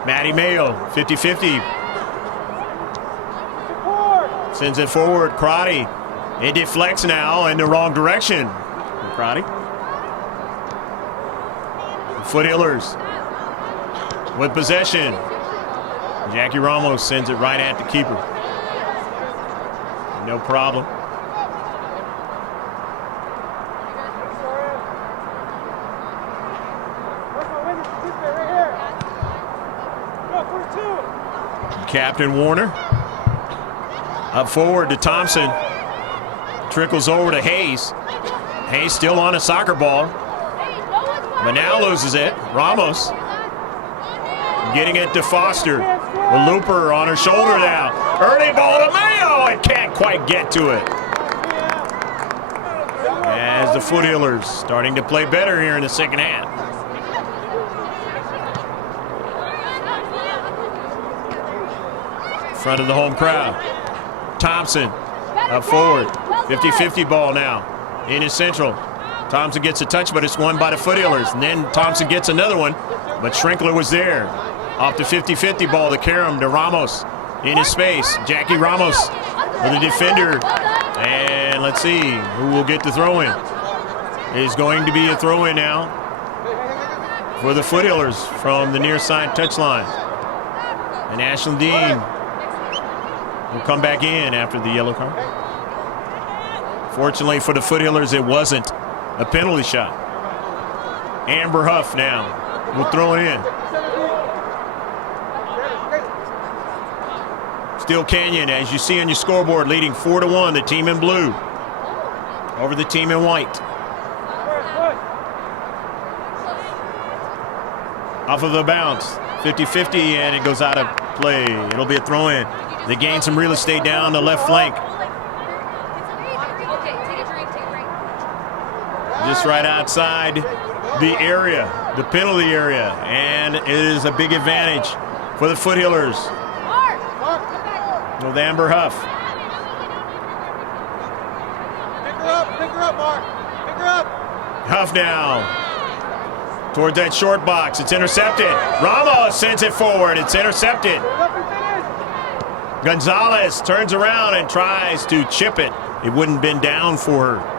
Maddie Mayo, 50-50. Sends it forward. Crotty. It deflects now in the wrong direction. Crotty. Foothillers with possession. Jackie Ramos sends it right at the keeper. No problem. Captain Warner. Up forward to Thompson. Trickles over to Hayes. Hayes still on a soccer ball. But now loses it. Ramos. Getting it to Foster. The looper on her shoulder now. Early ball to Mayo. It can't quite get to it. As the Foothillers starting to play better here in the second half. Front of the home crowd. Thompson up forward. 50-50 ball now. In his central. Thompson gets a touch, but it's won by the Foothillers. And then Thompson gets another one, but Schrinkler was there. Off the 50-50 ball to Karam to Ramos. In his space. Jackie Ramos with the defender. And let's see who will get the throw in. It is going to be a throw in now for the Foothillers from the near side touchline. And Ashlyn Dean will come back in after the yellow card. Fortunately for the Foothillers, it wasn't a penalty shot. Amber Huff now will throw it in. Steele Canyon, as you see on your scoreboard, leading 4-1, the team in blue over the team in white. Off of the bounce, 50-50, and it goes out of play. It'll be a throw in. They gain some real estate down the left flank. just right outside the area, the penalty area, and it is a big advantage for the Foothillers with Amber Huff. Pick her up, Mark. Pick her up. Huff now toward that short box. It's intercepted. Ramos sends it forward. It's intercepted. Gonzalez turns around and tries to chip it. It wouldn't been down for her.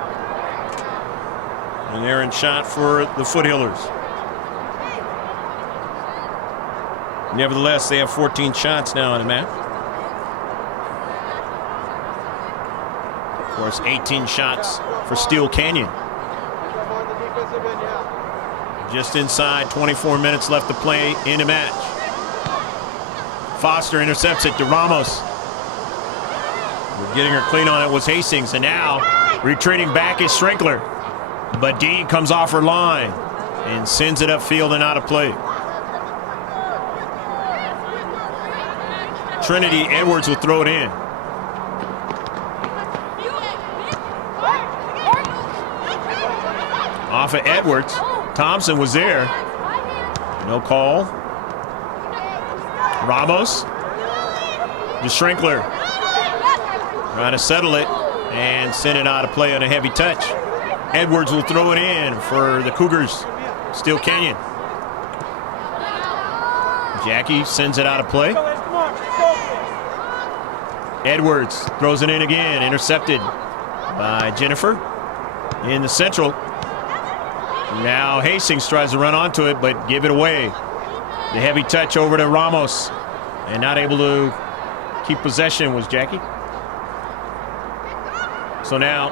An errant shot for the Foothillers. Nevertheless, they have 14 shots now on the map. Of course, 18 shots for Steele Canyon. Just inside 24 minutes left to play in the match. Foster intercepts it to Ramos. Getting her clean on it was Hastings, and now retreating back is Schrinkler. But Dean comes off her line and sends it upfield and out of play. Trinity Edwards will throw it in. Off of Edwards. Thompson was there. No call. Ramos. To Schrinkler. Trying to settle it and send it out of play on a heavy touch. Edwards will throw it in for the Cougars. Steele Canyon. Jackie sends it out of play. Edwards throws it in again. Intercepted by Jennifer in the central. Now Hastings tries to run onto it, but give it away. The heavy touch over to Ramos. And not able to keep possession was Jackie. So now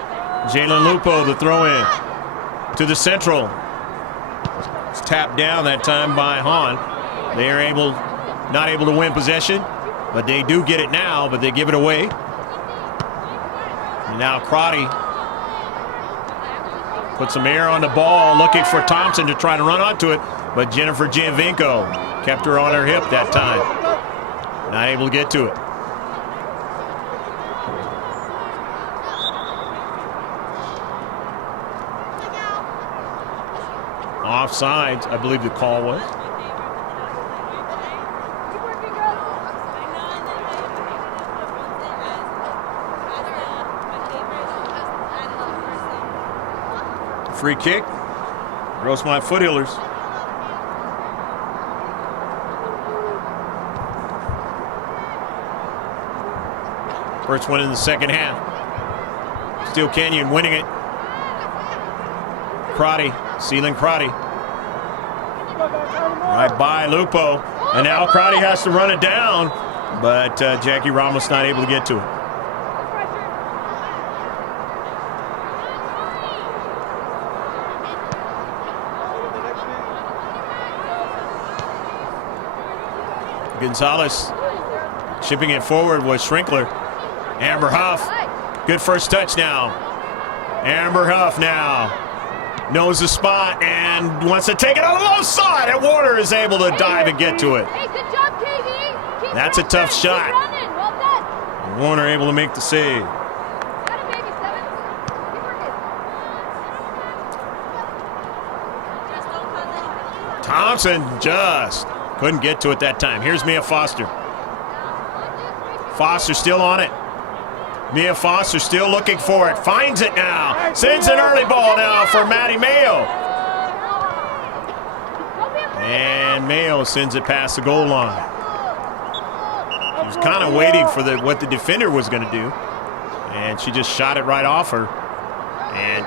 Jalen Lupo, the throw in to the central. It's tapped down that time by Hahn. They are not able to win possession, but they do get it now, but they give it away. And now Crotty put some air on the ball, looking for Thompson to try to run onto it, but Jennifer Gianvinco kept her on her hip that time. Not able to get to it. Offsides, I believe the call was. Free kick. Grossmont Foothillers. First one in the second half. Steele Canyon winning it. Crotty, Sealing Crotty. Right by Lupo. And now Crotty has to run it down, but Jackie Ramos not able to get to it. Gonzalez shipping it forward was Schrinkler. Amber Huff, good first touch now. Amber Huff now knows the spot and wants to take it on the low side, and Warner is able to dive and get to it. Hey, good job, KV. That's a tough shot. Well done. Warner able to make the save. Got it, baby, 7. Keep working. Thompson just couldn't get to it that time. Here's Mia Foster. Foster still on it. Mia Foster still looking for it. Finds it now. Sends an early ball now for Maddie Mayo. And Mayo sends it past the goal line. She was kind of waiting for what the defender was going to do. And she just shot it right off her. And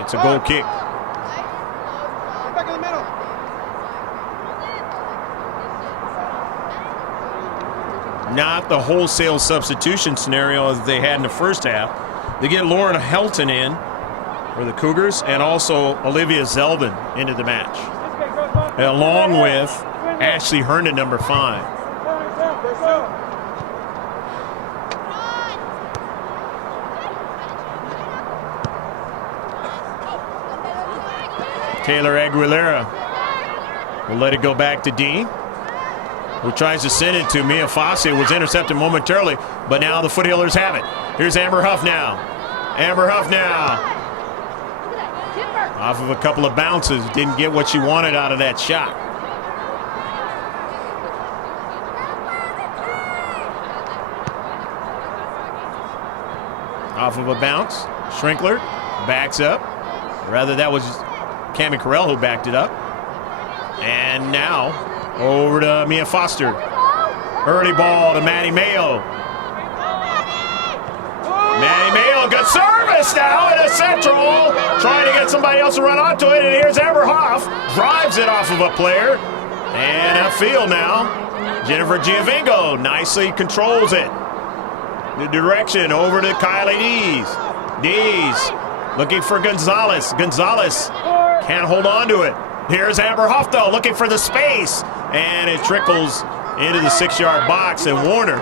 it's a goal kick. Back in the middle. Not the wholesale substitution scenario that they had in the first half. They get Lauren Helton in for the Cougars and also Olivia Zeldin into the match, along with Ashley Herndon, number 5. Taylor Aguilera will let it go back to Dean, who tries to send it to Mia Fosse. It was intercepted momentarily, but now the Foothillers have it. Here's Amber Huff now. Amber Huff now. Off of a couple of bounces, didn't get what she wanted out of that shot. Off of a bounce, Schrinkler backs up. Rather, that was Cammie Carell who backed it up. And now, over to Mia Foster. Early ball to Maddie Mayo. Maddie Mayo, good service now in a central. Trying to get somebody else to run onto it, and here's Amber Huff. Drives it off of a player. And upfield now, Jennifer Giovingo nicely controls it. The direction over to Kylie Dees. Dees looking for Gonzalez. Gonzalez can't hold on to it. Here's Amber Huff, though, looking for the space. And it trickles into the 6-yard box, and Warner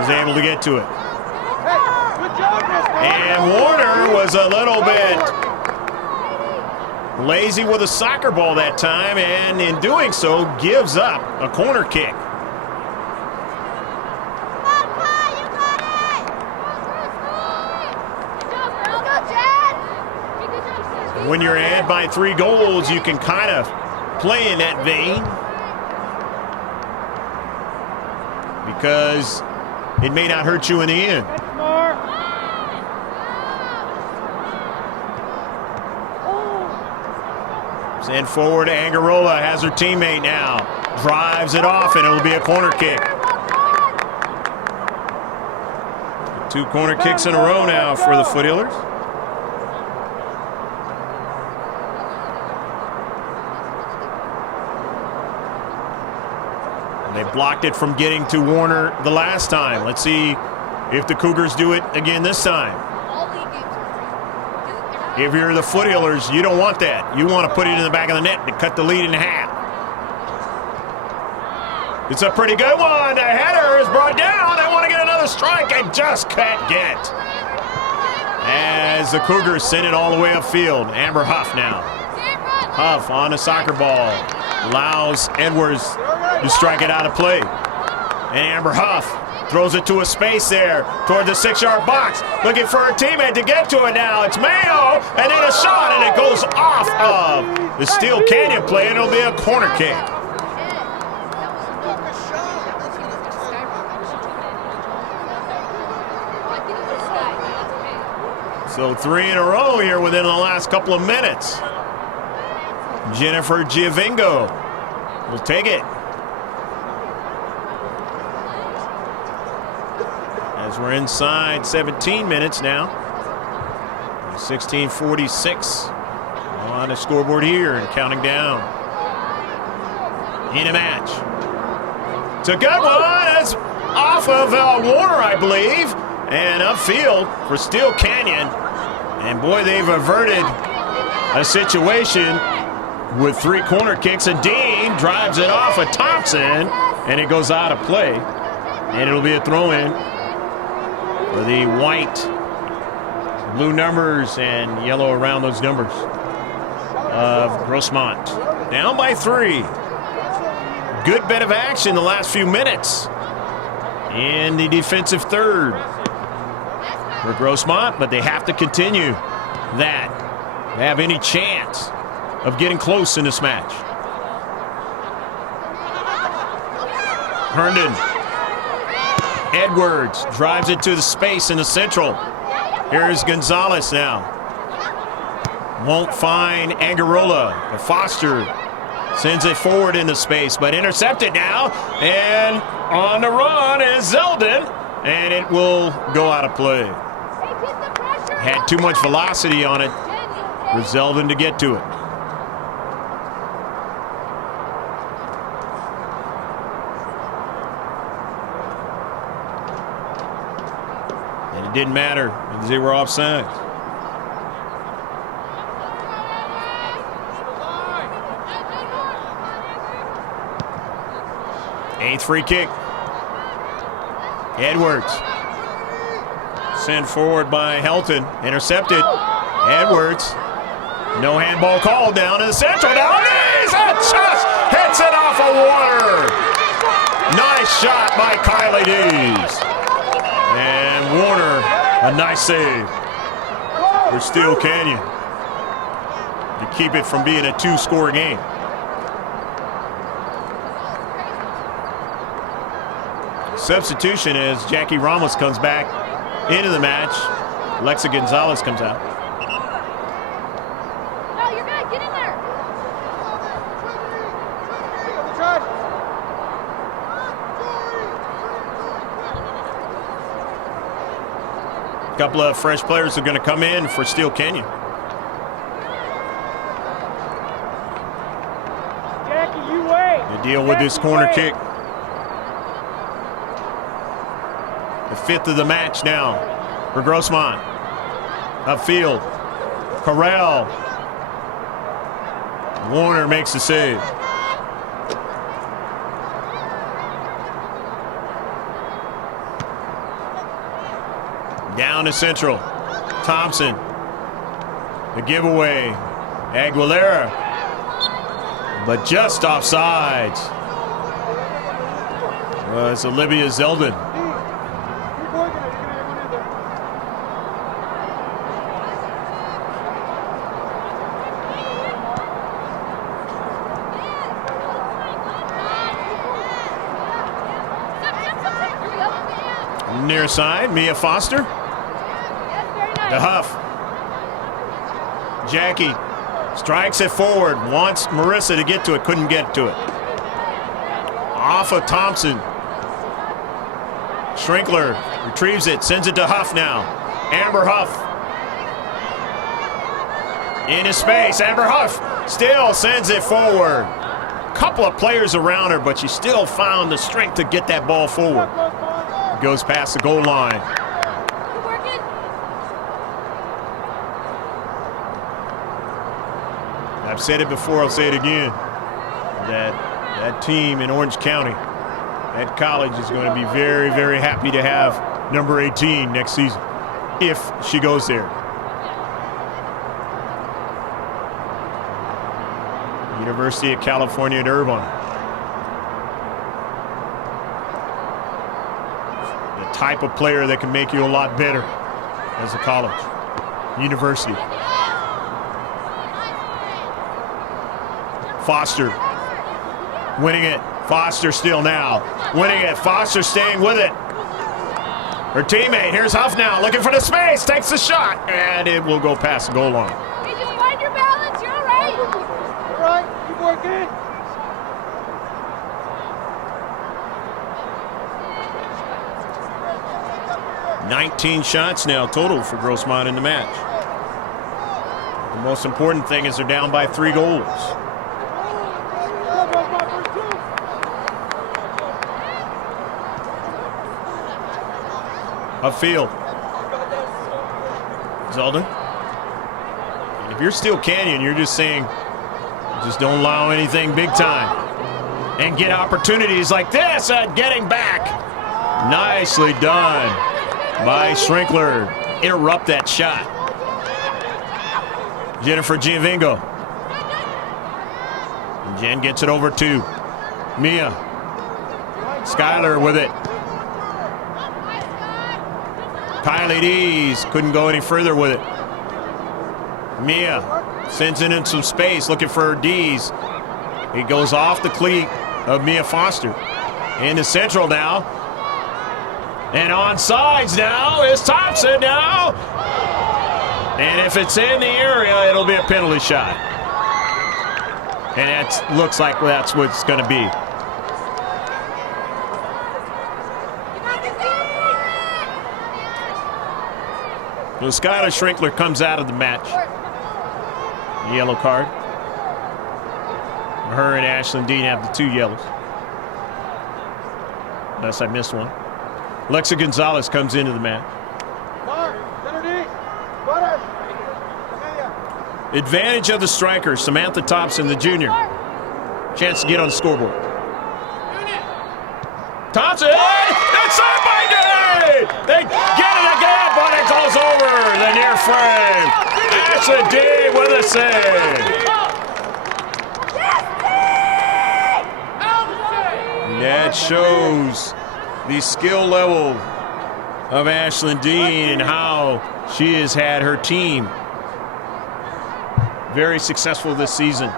is able to get to it. And Warner was a little bit lazy with a soccer ball that time, and in doing so, gives up a corner kick. When you're ahead by 3 goals, you can kind of play in that vein because it may not hurt you in the end. Send forward to Angarola, has her teammate now. Drives it off, and it'll be a corner kick. 2 corner kicks in a row now for the Foothillers. They blocked it from getting to Warner the last time. Let's see if the Cougars do it again this time. If you're the Foothillers, you don't want that. You want to put it in the back of the net to cut the lead in half. It's a pretty good one. The header is brought down. They want to get another strike and just can't get. As the Cougars send it all the way upfield. Amber Huff now. Huff on the soccer ball. Allows Edwards to strike it out of play. And Amber Huff throws it to a space there toward the 6-yard box. Looking for her teammate to get to it now. It's Mayo, and then a shot, and it goes off of the Steele Canyon play, and it'll be a corner kick. So 3 in a row here within the last couple of minutes. Jennifer Giovingo will take it. As we're inside 17 minutes now. 16:46 on the scoreboard here and counting down. In a match. It's a good one. It's off of Warner, I believe. And upfield for Steele Canyon. And boy, they've averted a situation with 3 corner kicks. And Dean drives it off of Thompson, and it goes out of play. And it'll be a throw-in for the white, blue numbers and yellow around those numbers of Grossmont. Down by 3. Good bit of action the last few minutes in the defensive third for Grossmont, but they have to continue that to have any chance of getting close in this match. Herndon. Edwards drives it to the space in the central. Here's Gonzalez now. Won't find Angarola. Foster sends it forward into space, but intercepted now. And on the run is Zeldin, and it will go out of play. Had too much velocity on it for Zeldin to get to it. And it didn't matter because they were offside. Eighth free kick. Edwards. Sent forward by Helton. Intercepted. Edwards. No handball called down in the central. Down it is! It just hits it off of Warner. Nice shot by Kylie Dees. And Warner, a nice save for Steele Canyon. to keep it from being a 2-score game. Substitution as Jackie Ramos comes back into the match. Alexa Gonzalez comes out. No, you're good. Get in there. A couple of fresh players are going to come in for Steele Canyon. Jackie, you wait. They deal with this corner kick. The 5th of the match now for Grossmont. Upfield. Corral. Warner makes the save. Down to Central. Thompson. The giveaway. Aguilera. But just offsides. It's Olivia Zeldin. Near side, Mia Foster. To Huff. Jackie strikes it forward. Wants Marissa to get to it. Couldn't get to it. Off of Thompson. Schrinkler retrieves it. Sends it to Huff now. Amber Huff. Into space. Amber Huff still sends it forward. Couple of players around her, but she still found the strength to get that ball forward. Goes past the goal line. I've said it before, I'll say it again. That team in Orange County, that college is going to be very, very happy to have number 18 next season, if she goes there. University of California at Irvine. Type of player that can make you a lot better as a college, university. Foster winning it. Foster still now winning it. Foster staying with it. Her teammate, here's Huff now, looking for the space, takes the shot, and it will go past the goal line. Hey, just find your balance. You're all right. All right, keep working. 19 shots now total for Grossmont in the match. The most important thing is they're down by 3 goals. Upfield. Zeldin. If you're Steele Canyon, you're just saying, just don't allow anything big time. And get opportunities like this at getting back. Nicely done by Schrinkler. Interrupt that shot. Jennifer Giovingo. And Jen gets it over to Mia. Skyler with it. Kylie Dees couldn't go any further with it. Mia sends it in some space looking for Dees. He goes off the cleat of Mia Foster. Into Central now. And on sides now is Thompson now. And if it's in the area, it'll be a penalty shot. And that looks like that's what it's going to be. So Skylar Schrinkler comes out of the match. Yellow card. Her and Ashlyn Dean have the 2 yellows. Unless I missed one. Alexa Gonzalez comes into the match. Advantage of the striker, Samantha Thompson, the junior. Chance to get on the scoreboard. Thompson! That's it by Day! They get it again, but it goes over the near frame. Ashlyn Dean with a save. That shows the skill level of Ashlyn Dean and how she has had her team very successful this season.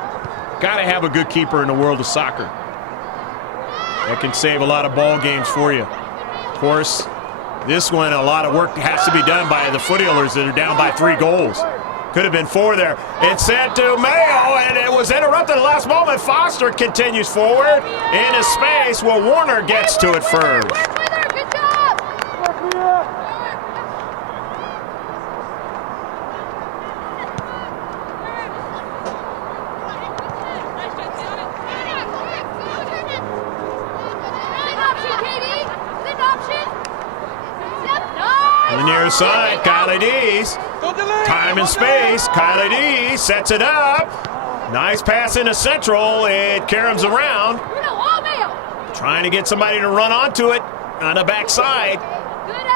Got to have a good keeper in the world of soccer. That can save a lot of ball games for you. Of course, this one, a lot of work has to be done by the foothillers that are down by 3 goals. Could have been 4 there. It's sent to Mayo, and it was interrupted at the last moment. Foster continues forward into space. Well, Warner gets to it first. Work with her. Good job. Send option, Katie. Send option. Yep. Nice. On the near side, Kylie Dees. Time and space. Kylie Dees sets it up. Nice pass into central. It caroms around. Trying to get somebody to run onto it on the backside.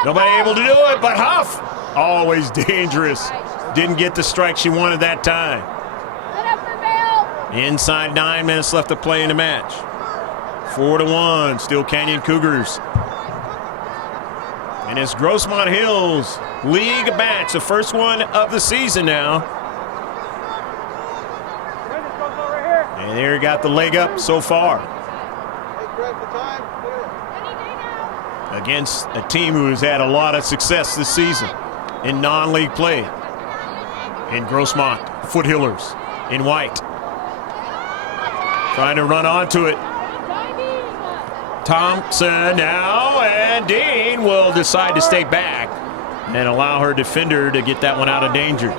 Nobody able to do it, but Huff, always dangerous. Didn't get the strike she wanted that time. Inside 9 minutes left to play in the match. 4-1, Steele Canyon Cougars. And it's Grossmont Hills League match, the first one of the season now. And there you got the leg up so far. Against a team who has had a lot of success this season in non-league play. In Grossmont, Foothillers in white. Trying to run onto it. Thompson now, and Dean will decide to stay back and allow her defender to get that one out of danger.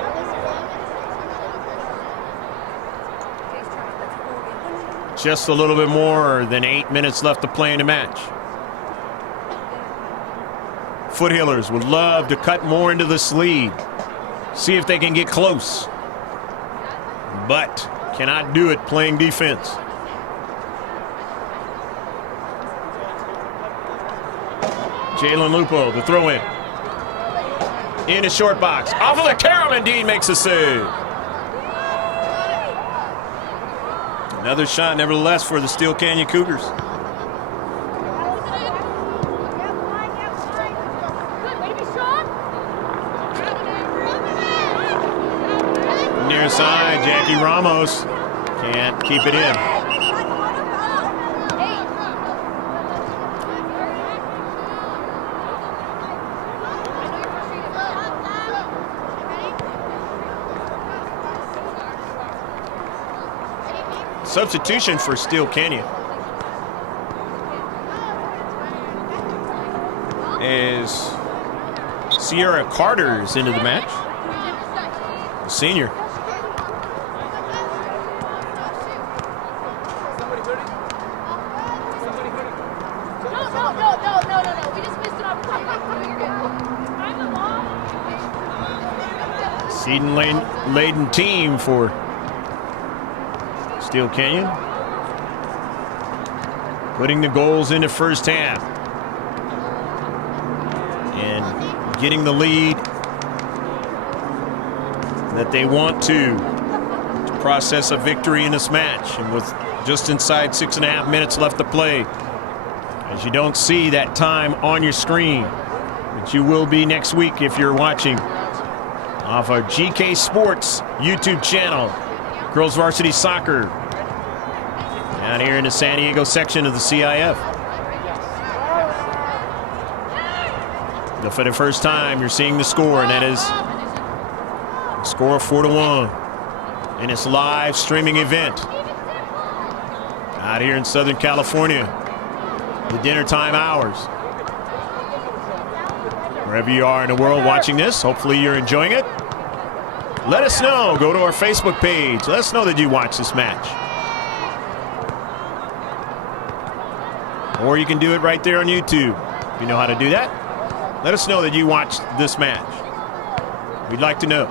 Just a little bit more than 8 minutes left to play in the match. Foothillers would love to cut more into this lead. See if they can get close. But cannot do it playing defense. Jalen Lupo, the throw in. In a short box. Off of the carom, and Dean makes a save. Another shot, nevertheless, for the Steele Canyon Cougars. Near side, Jackie Ramos can't keep it in. Substitution for Steele Canyon is Sierra Carter's into the match, the senior. No. We just missed an opportunity. Seed-laden team for Steele Canyon, putting the goals in the first half and getting the lead that they want to process a victory in this match. And with just inside 6.5 minutes left to play, as you don't see that time on your screen, but you will be next week if you're watching off our GK Sports YouTube channel. Girls Varsity Soccer down here in the San Diego section of the C.I.F. For the first time, you're seeing the score, and that is a score of 4-1 in this live streaming event out here in Southern California, the dinner time hours. Wherever you are in the world watching this, hopefully you're enjoying it. Let us know. Go to our Facebook page. Let us know that you watch this match. Or you can do it right there on YouTube. If you know how to do that, let us know that you watched this match. We'd like to know.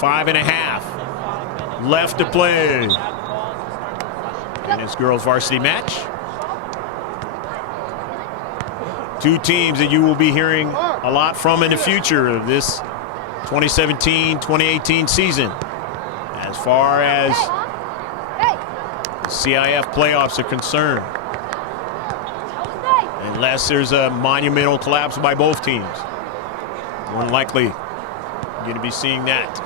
5.5 left to play in this girls varsity match. Two teams that you will be hearing a lot from in the future of this 2017-2018 season, as far as the C.I.F. playoffs are concerned, unless there's a monumental collapse by both teams. More than likely, you're going to be seeing that.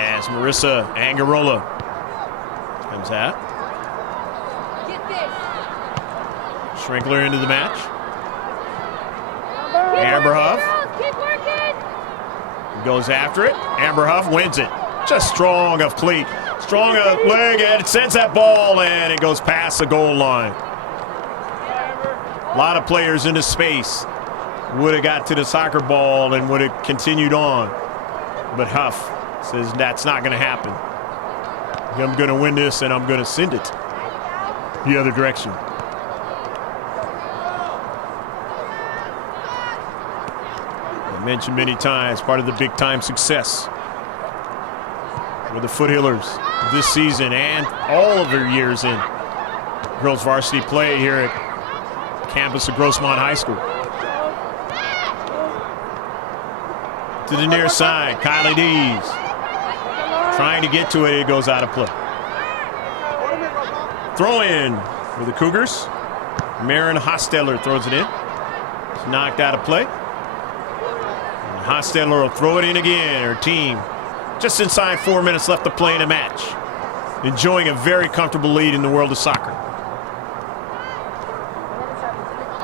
as Marissa Angarola comes out. Get this. Schrinkler into the match. Amber Huff Keep working. goes after it. Amber Huff wins it. Just strong of cleat. Strong of leg, and it sends that ball, and it goes past the goal line. A lot of players into space. Would have got to the soccer ball and would have continued on. But Huff says that's not going to happen. I'm going to win this, and I'm going to send it the other direction. I mentioned many times, part of the big-time success with the Foothillers this season and all of their years in girls varsity play here at campus of Grossmont High School. To the near side, Kylie Dees trying to get to it. It goes out of play. Throw in for the Cougars. Marin Hostetler throws it in. It's knocked out of play. And Hostetler will throw it in again. Her team just inside 4 minutes left to play in a match. Enjoying a very comfortable lead in the world of soccer.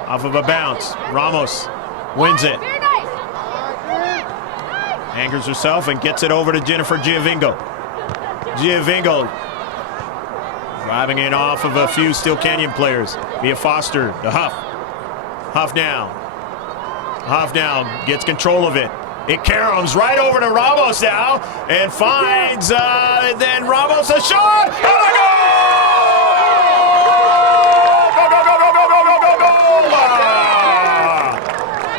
Off of a bounce, Ramos wins it. Anchors herself and gets it over to Jennifer Giovingo. Giovingo driving it off of a few Steele Canyon players. Via Foster to Huff. Huff now gets control of it. It caroms right over to Ramos now and finds then Ramos a shot. And a goal!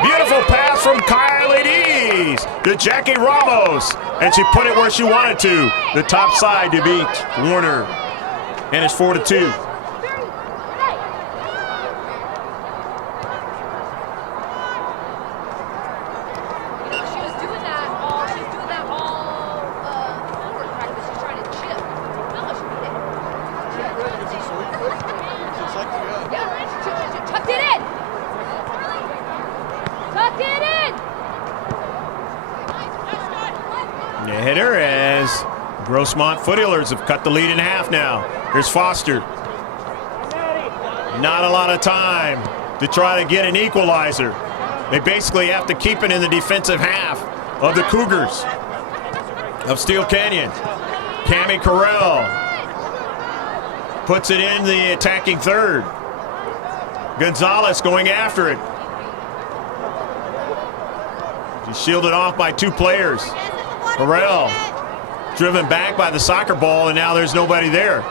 Beautiful pass from Kylie Dees to Jackie Ramos, and she put it where she wanted to, the top side to beat Warner, and it's 4-2. Grossmont Foothillers have cut the lead in half now. Here's Foster. Not a lot of time to try to get an equalizer. They basically have to keep it in the defensive half of the Cougars of Steele Canyon. Cami Carell puts it in the attacking third. Gonzalez going after it. She's shielded off by two players. Carell driven back by the soccer ball, and now there's nobody there.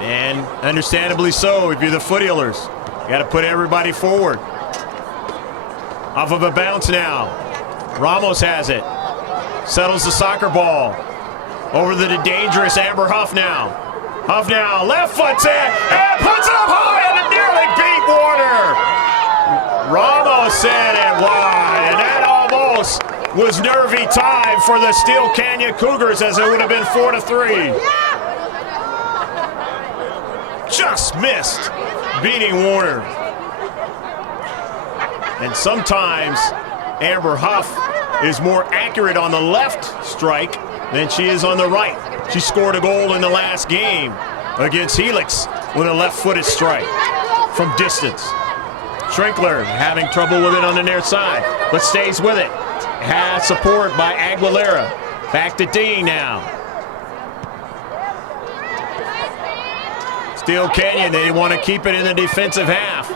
And understandably so, if you're the Foothillers. You got to put everybody forward. Off of a bounce now. Ramos has it. Settles the soccer ball. Over to the dangerous Amber Huff now. Huff now, left foot's in, and puts it up high, and it nearly beat Warner. Ramos sent it wide, and that almost was nervy time for the Steele Canyon Cougars, as it would have been 4-3. Just missed beating Warner. And sometimes Amber Huff is more accurate on the left strike than she is on the right. She scored a goal in the last game against Helix with a left-footed strike from distance. Schrinkler having trouble with it on the near side, but stays with it. Has support by Aguilera. Back to Dean now. Steele Canyon, they want to keep it in the defensive half.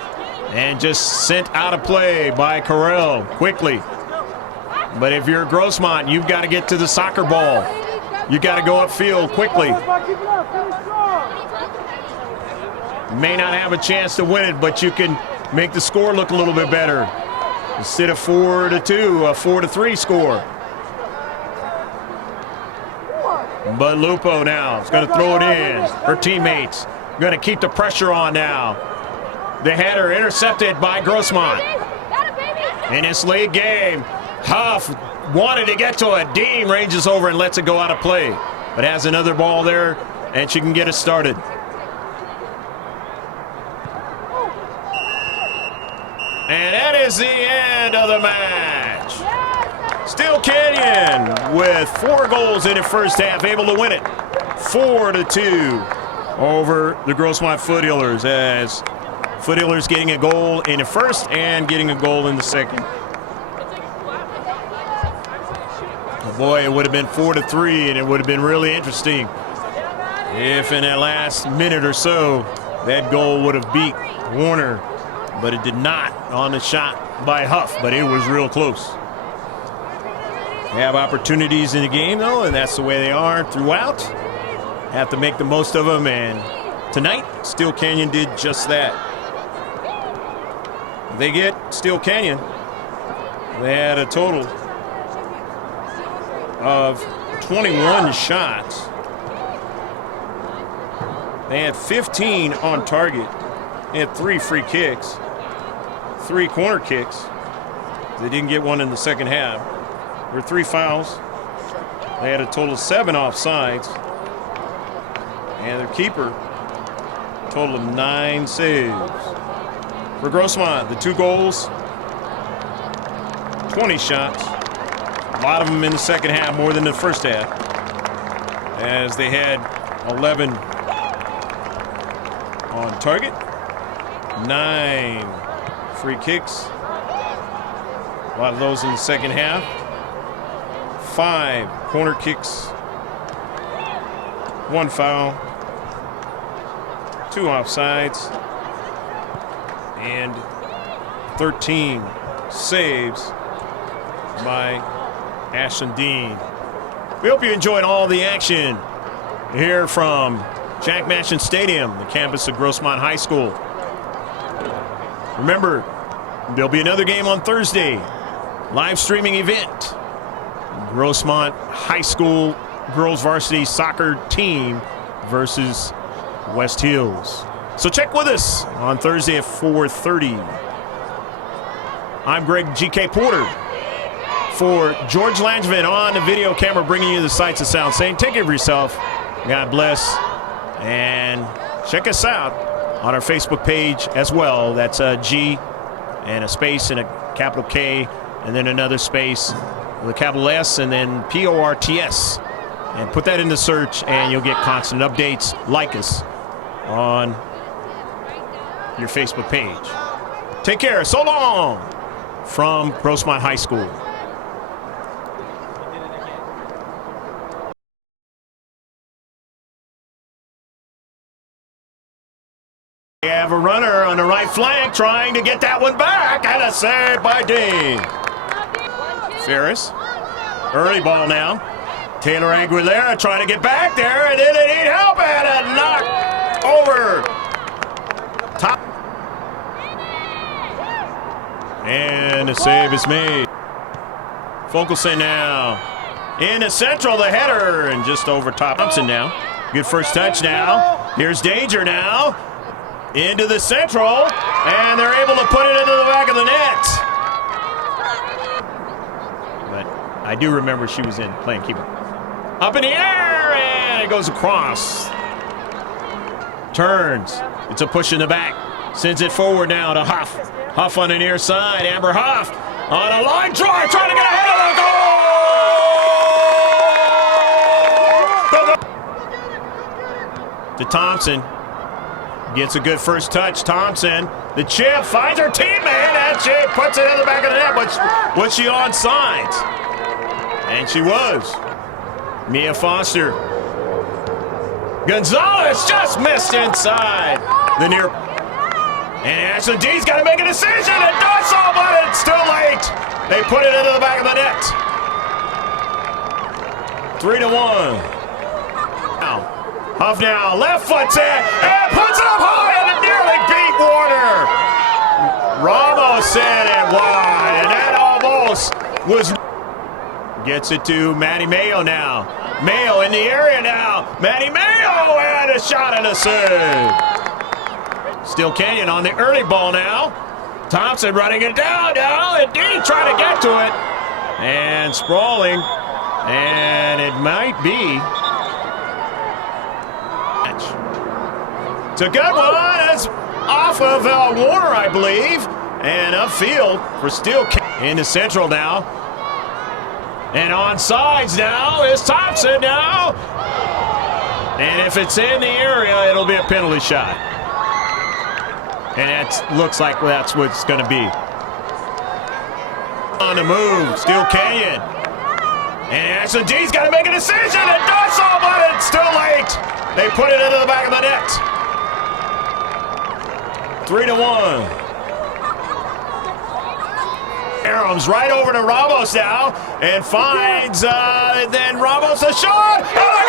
And just sent out of play by Carell quickly. But if you're Grossmont, you've got to get to the soccer ball. You got to go upfield quickly. May not have a chance to win it, but you can make the score look a little bit better. Instead of 4-2, a 4-3 score. But Lupo now is going to throw it in. Her teammates going to keep the pressure on now. The header intercepted by Grossmont. In this league game, Huff wanted to get to it. Dean ranges over and lets it go out of play. But has another ball there, and she can get it started. And that is the end of the match. Steele Steele Canyon with 4 goals in the first half, able to win it 4-2 over the Grossmont Foothillers, as Foothillers getting a goal in the first and getting a goal in the second. Oh boy, it would have been 4-3, and it would have been really interesting if in that last minute or so that goal would have beat Warner, but it did not on the shot by Huff, but it was real close. They have opportunities in the game, though, and that's the way they are throughout. Have to make the most of them, and tonight, Steele Canyon did just that. They get Steele Canyon. They had a total of 21 shots. They had 15 on target. They had 3 free kicks, 3 corner kicks. They didn't get one in the second half. There were 3 fouls. They had a total of 7 offsides. And their keeper, a total of 9 saves. For Grossmont, the 2 goals, 20 shots. A lot of them in the second half, more than the first half, as they had 11 on target, 9 free kicks. A lot of those in the second half. 5 corner kicks, 1 foul, 2 offsides, and 13 saves by Ashton Dean. We hope you enjoyed all the action here from Jack Manchin Stadium, the campus of Grossmont High School. Remember, there'll be another game on Thursday, live streaming event. Grossmont High School girls varsity soccer team versus West Hills. So check with us on Thursday at 4:30. I'm Greg G.K. Porter for George Langevin on the video camera, bringing you the sights and sounds, saying take care of yourself. God bless. And check us out on our Facebook page as well. That's a G and a space and a capital K and then another space with a capital S and then PORTS. And put that in the search and you'll get constant updates. Like us on your Facebook page. Take care. So long from Grossmont High School. We have a runner on the right flank trying to get that one back, and a save by Dean. Ferris, early ball now. Taylor Aguilera trying to get back there, and then they need help, and a knock over top. And the save is made. Fulkelson now in the central, the header, and just over top. Thompson now. Good first touch now. Here's danger now. Into the central, and they're able to put it into the back of the net. But I do remember she was in playing keeper. Up in the air, and it goes across. Turns. It's a push in the back. Sends it forward now to Huff. Huff on the near side. Amber Huff on a line drive, trying to get ahead of the goal. To Thompson. Gets a good first touch. Thompson, the chip, finds her teammate, and she puts it in the back of the net. Was she onside? And she was. Mia Foster. Gonzalez just missed inside the near. And Ashley D's got to make a decision and does so, but it's too late. They put it into the back of the net. 3-1. Now, Huff now, left foot's in, and puts it up high, and it nearly beat Warner. Ramos sent it wide, and that almost was. Gets it to Maddie Mayo now. Mayo in the area now. Maddie Mayo, and a shot and a save. Steele Canyon on the early ball now. Thompson running it down now. Indeed, trying to get to it. And sprawling. And it might be. It's a good one. It's off of Warner, I believe. And upfield for Steele Canyon. Into central now. And on sides now is Thompson now. And if it's in the area, it'll be a penalty shot. And it looks like that's what it's going to be. On the move, Steele Canyon. And S&G's got to make a decision. It does so, but it's too late. They put it into the back of the net. 3-1. Arams right over to Ramos now and finds then Ramos a shot. Oh,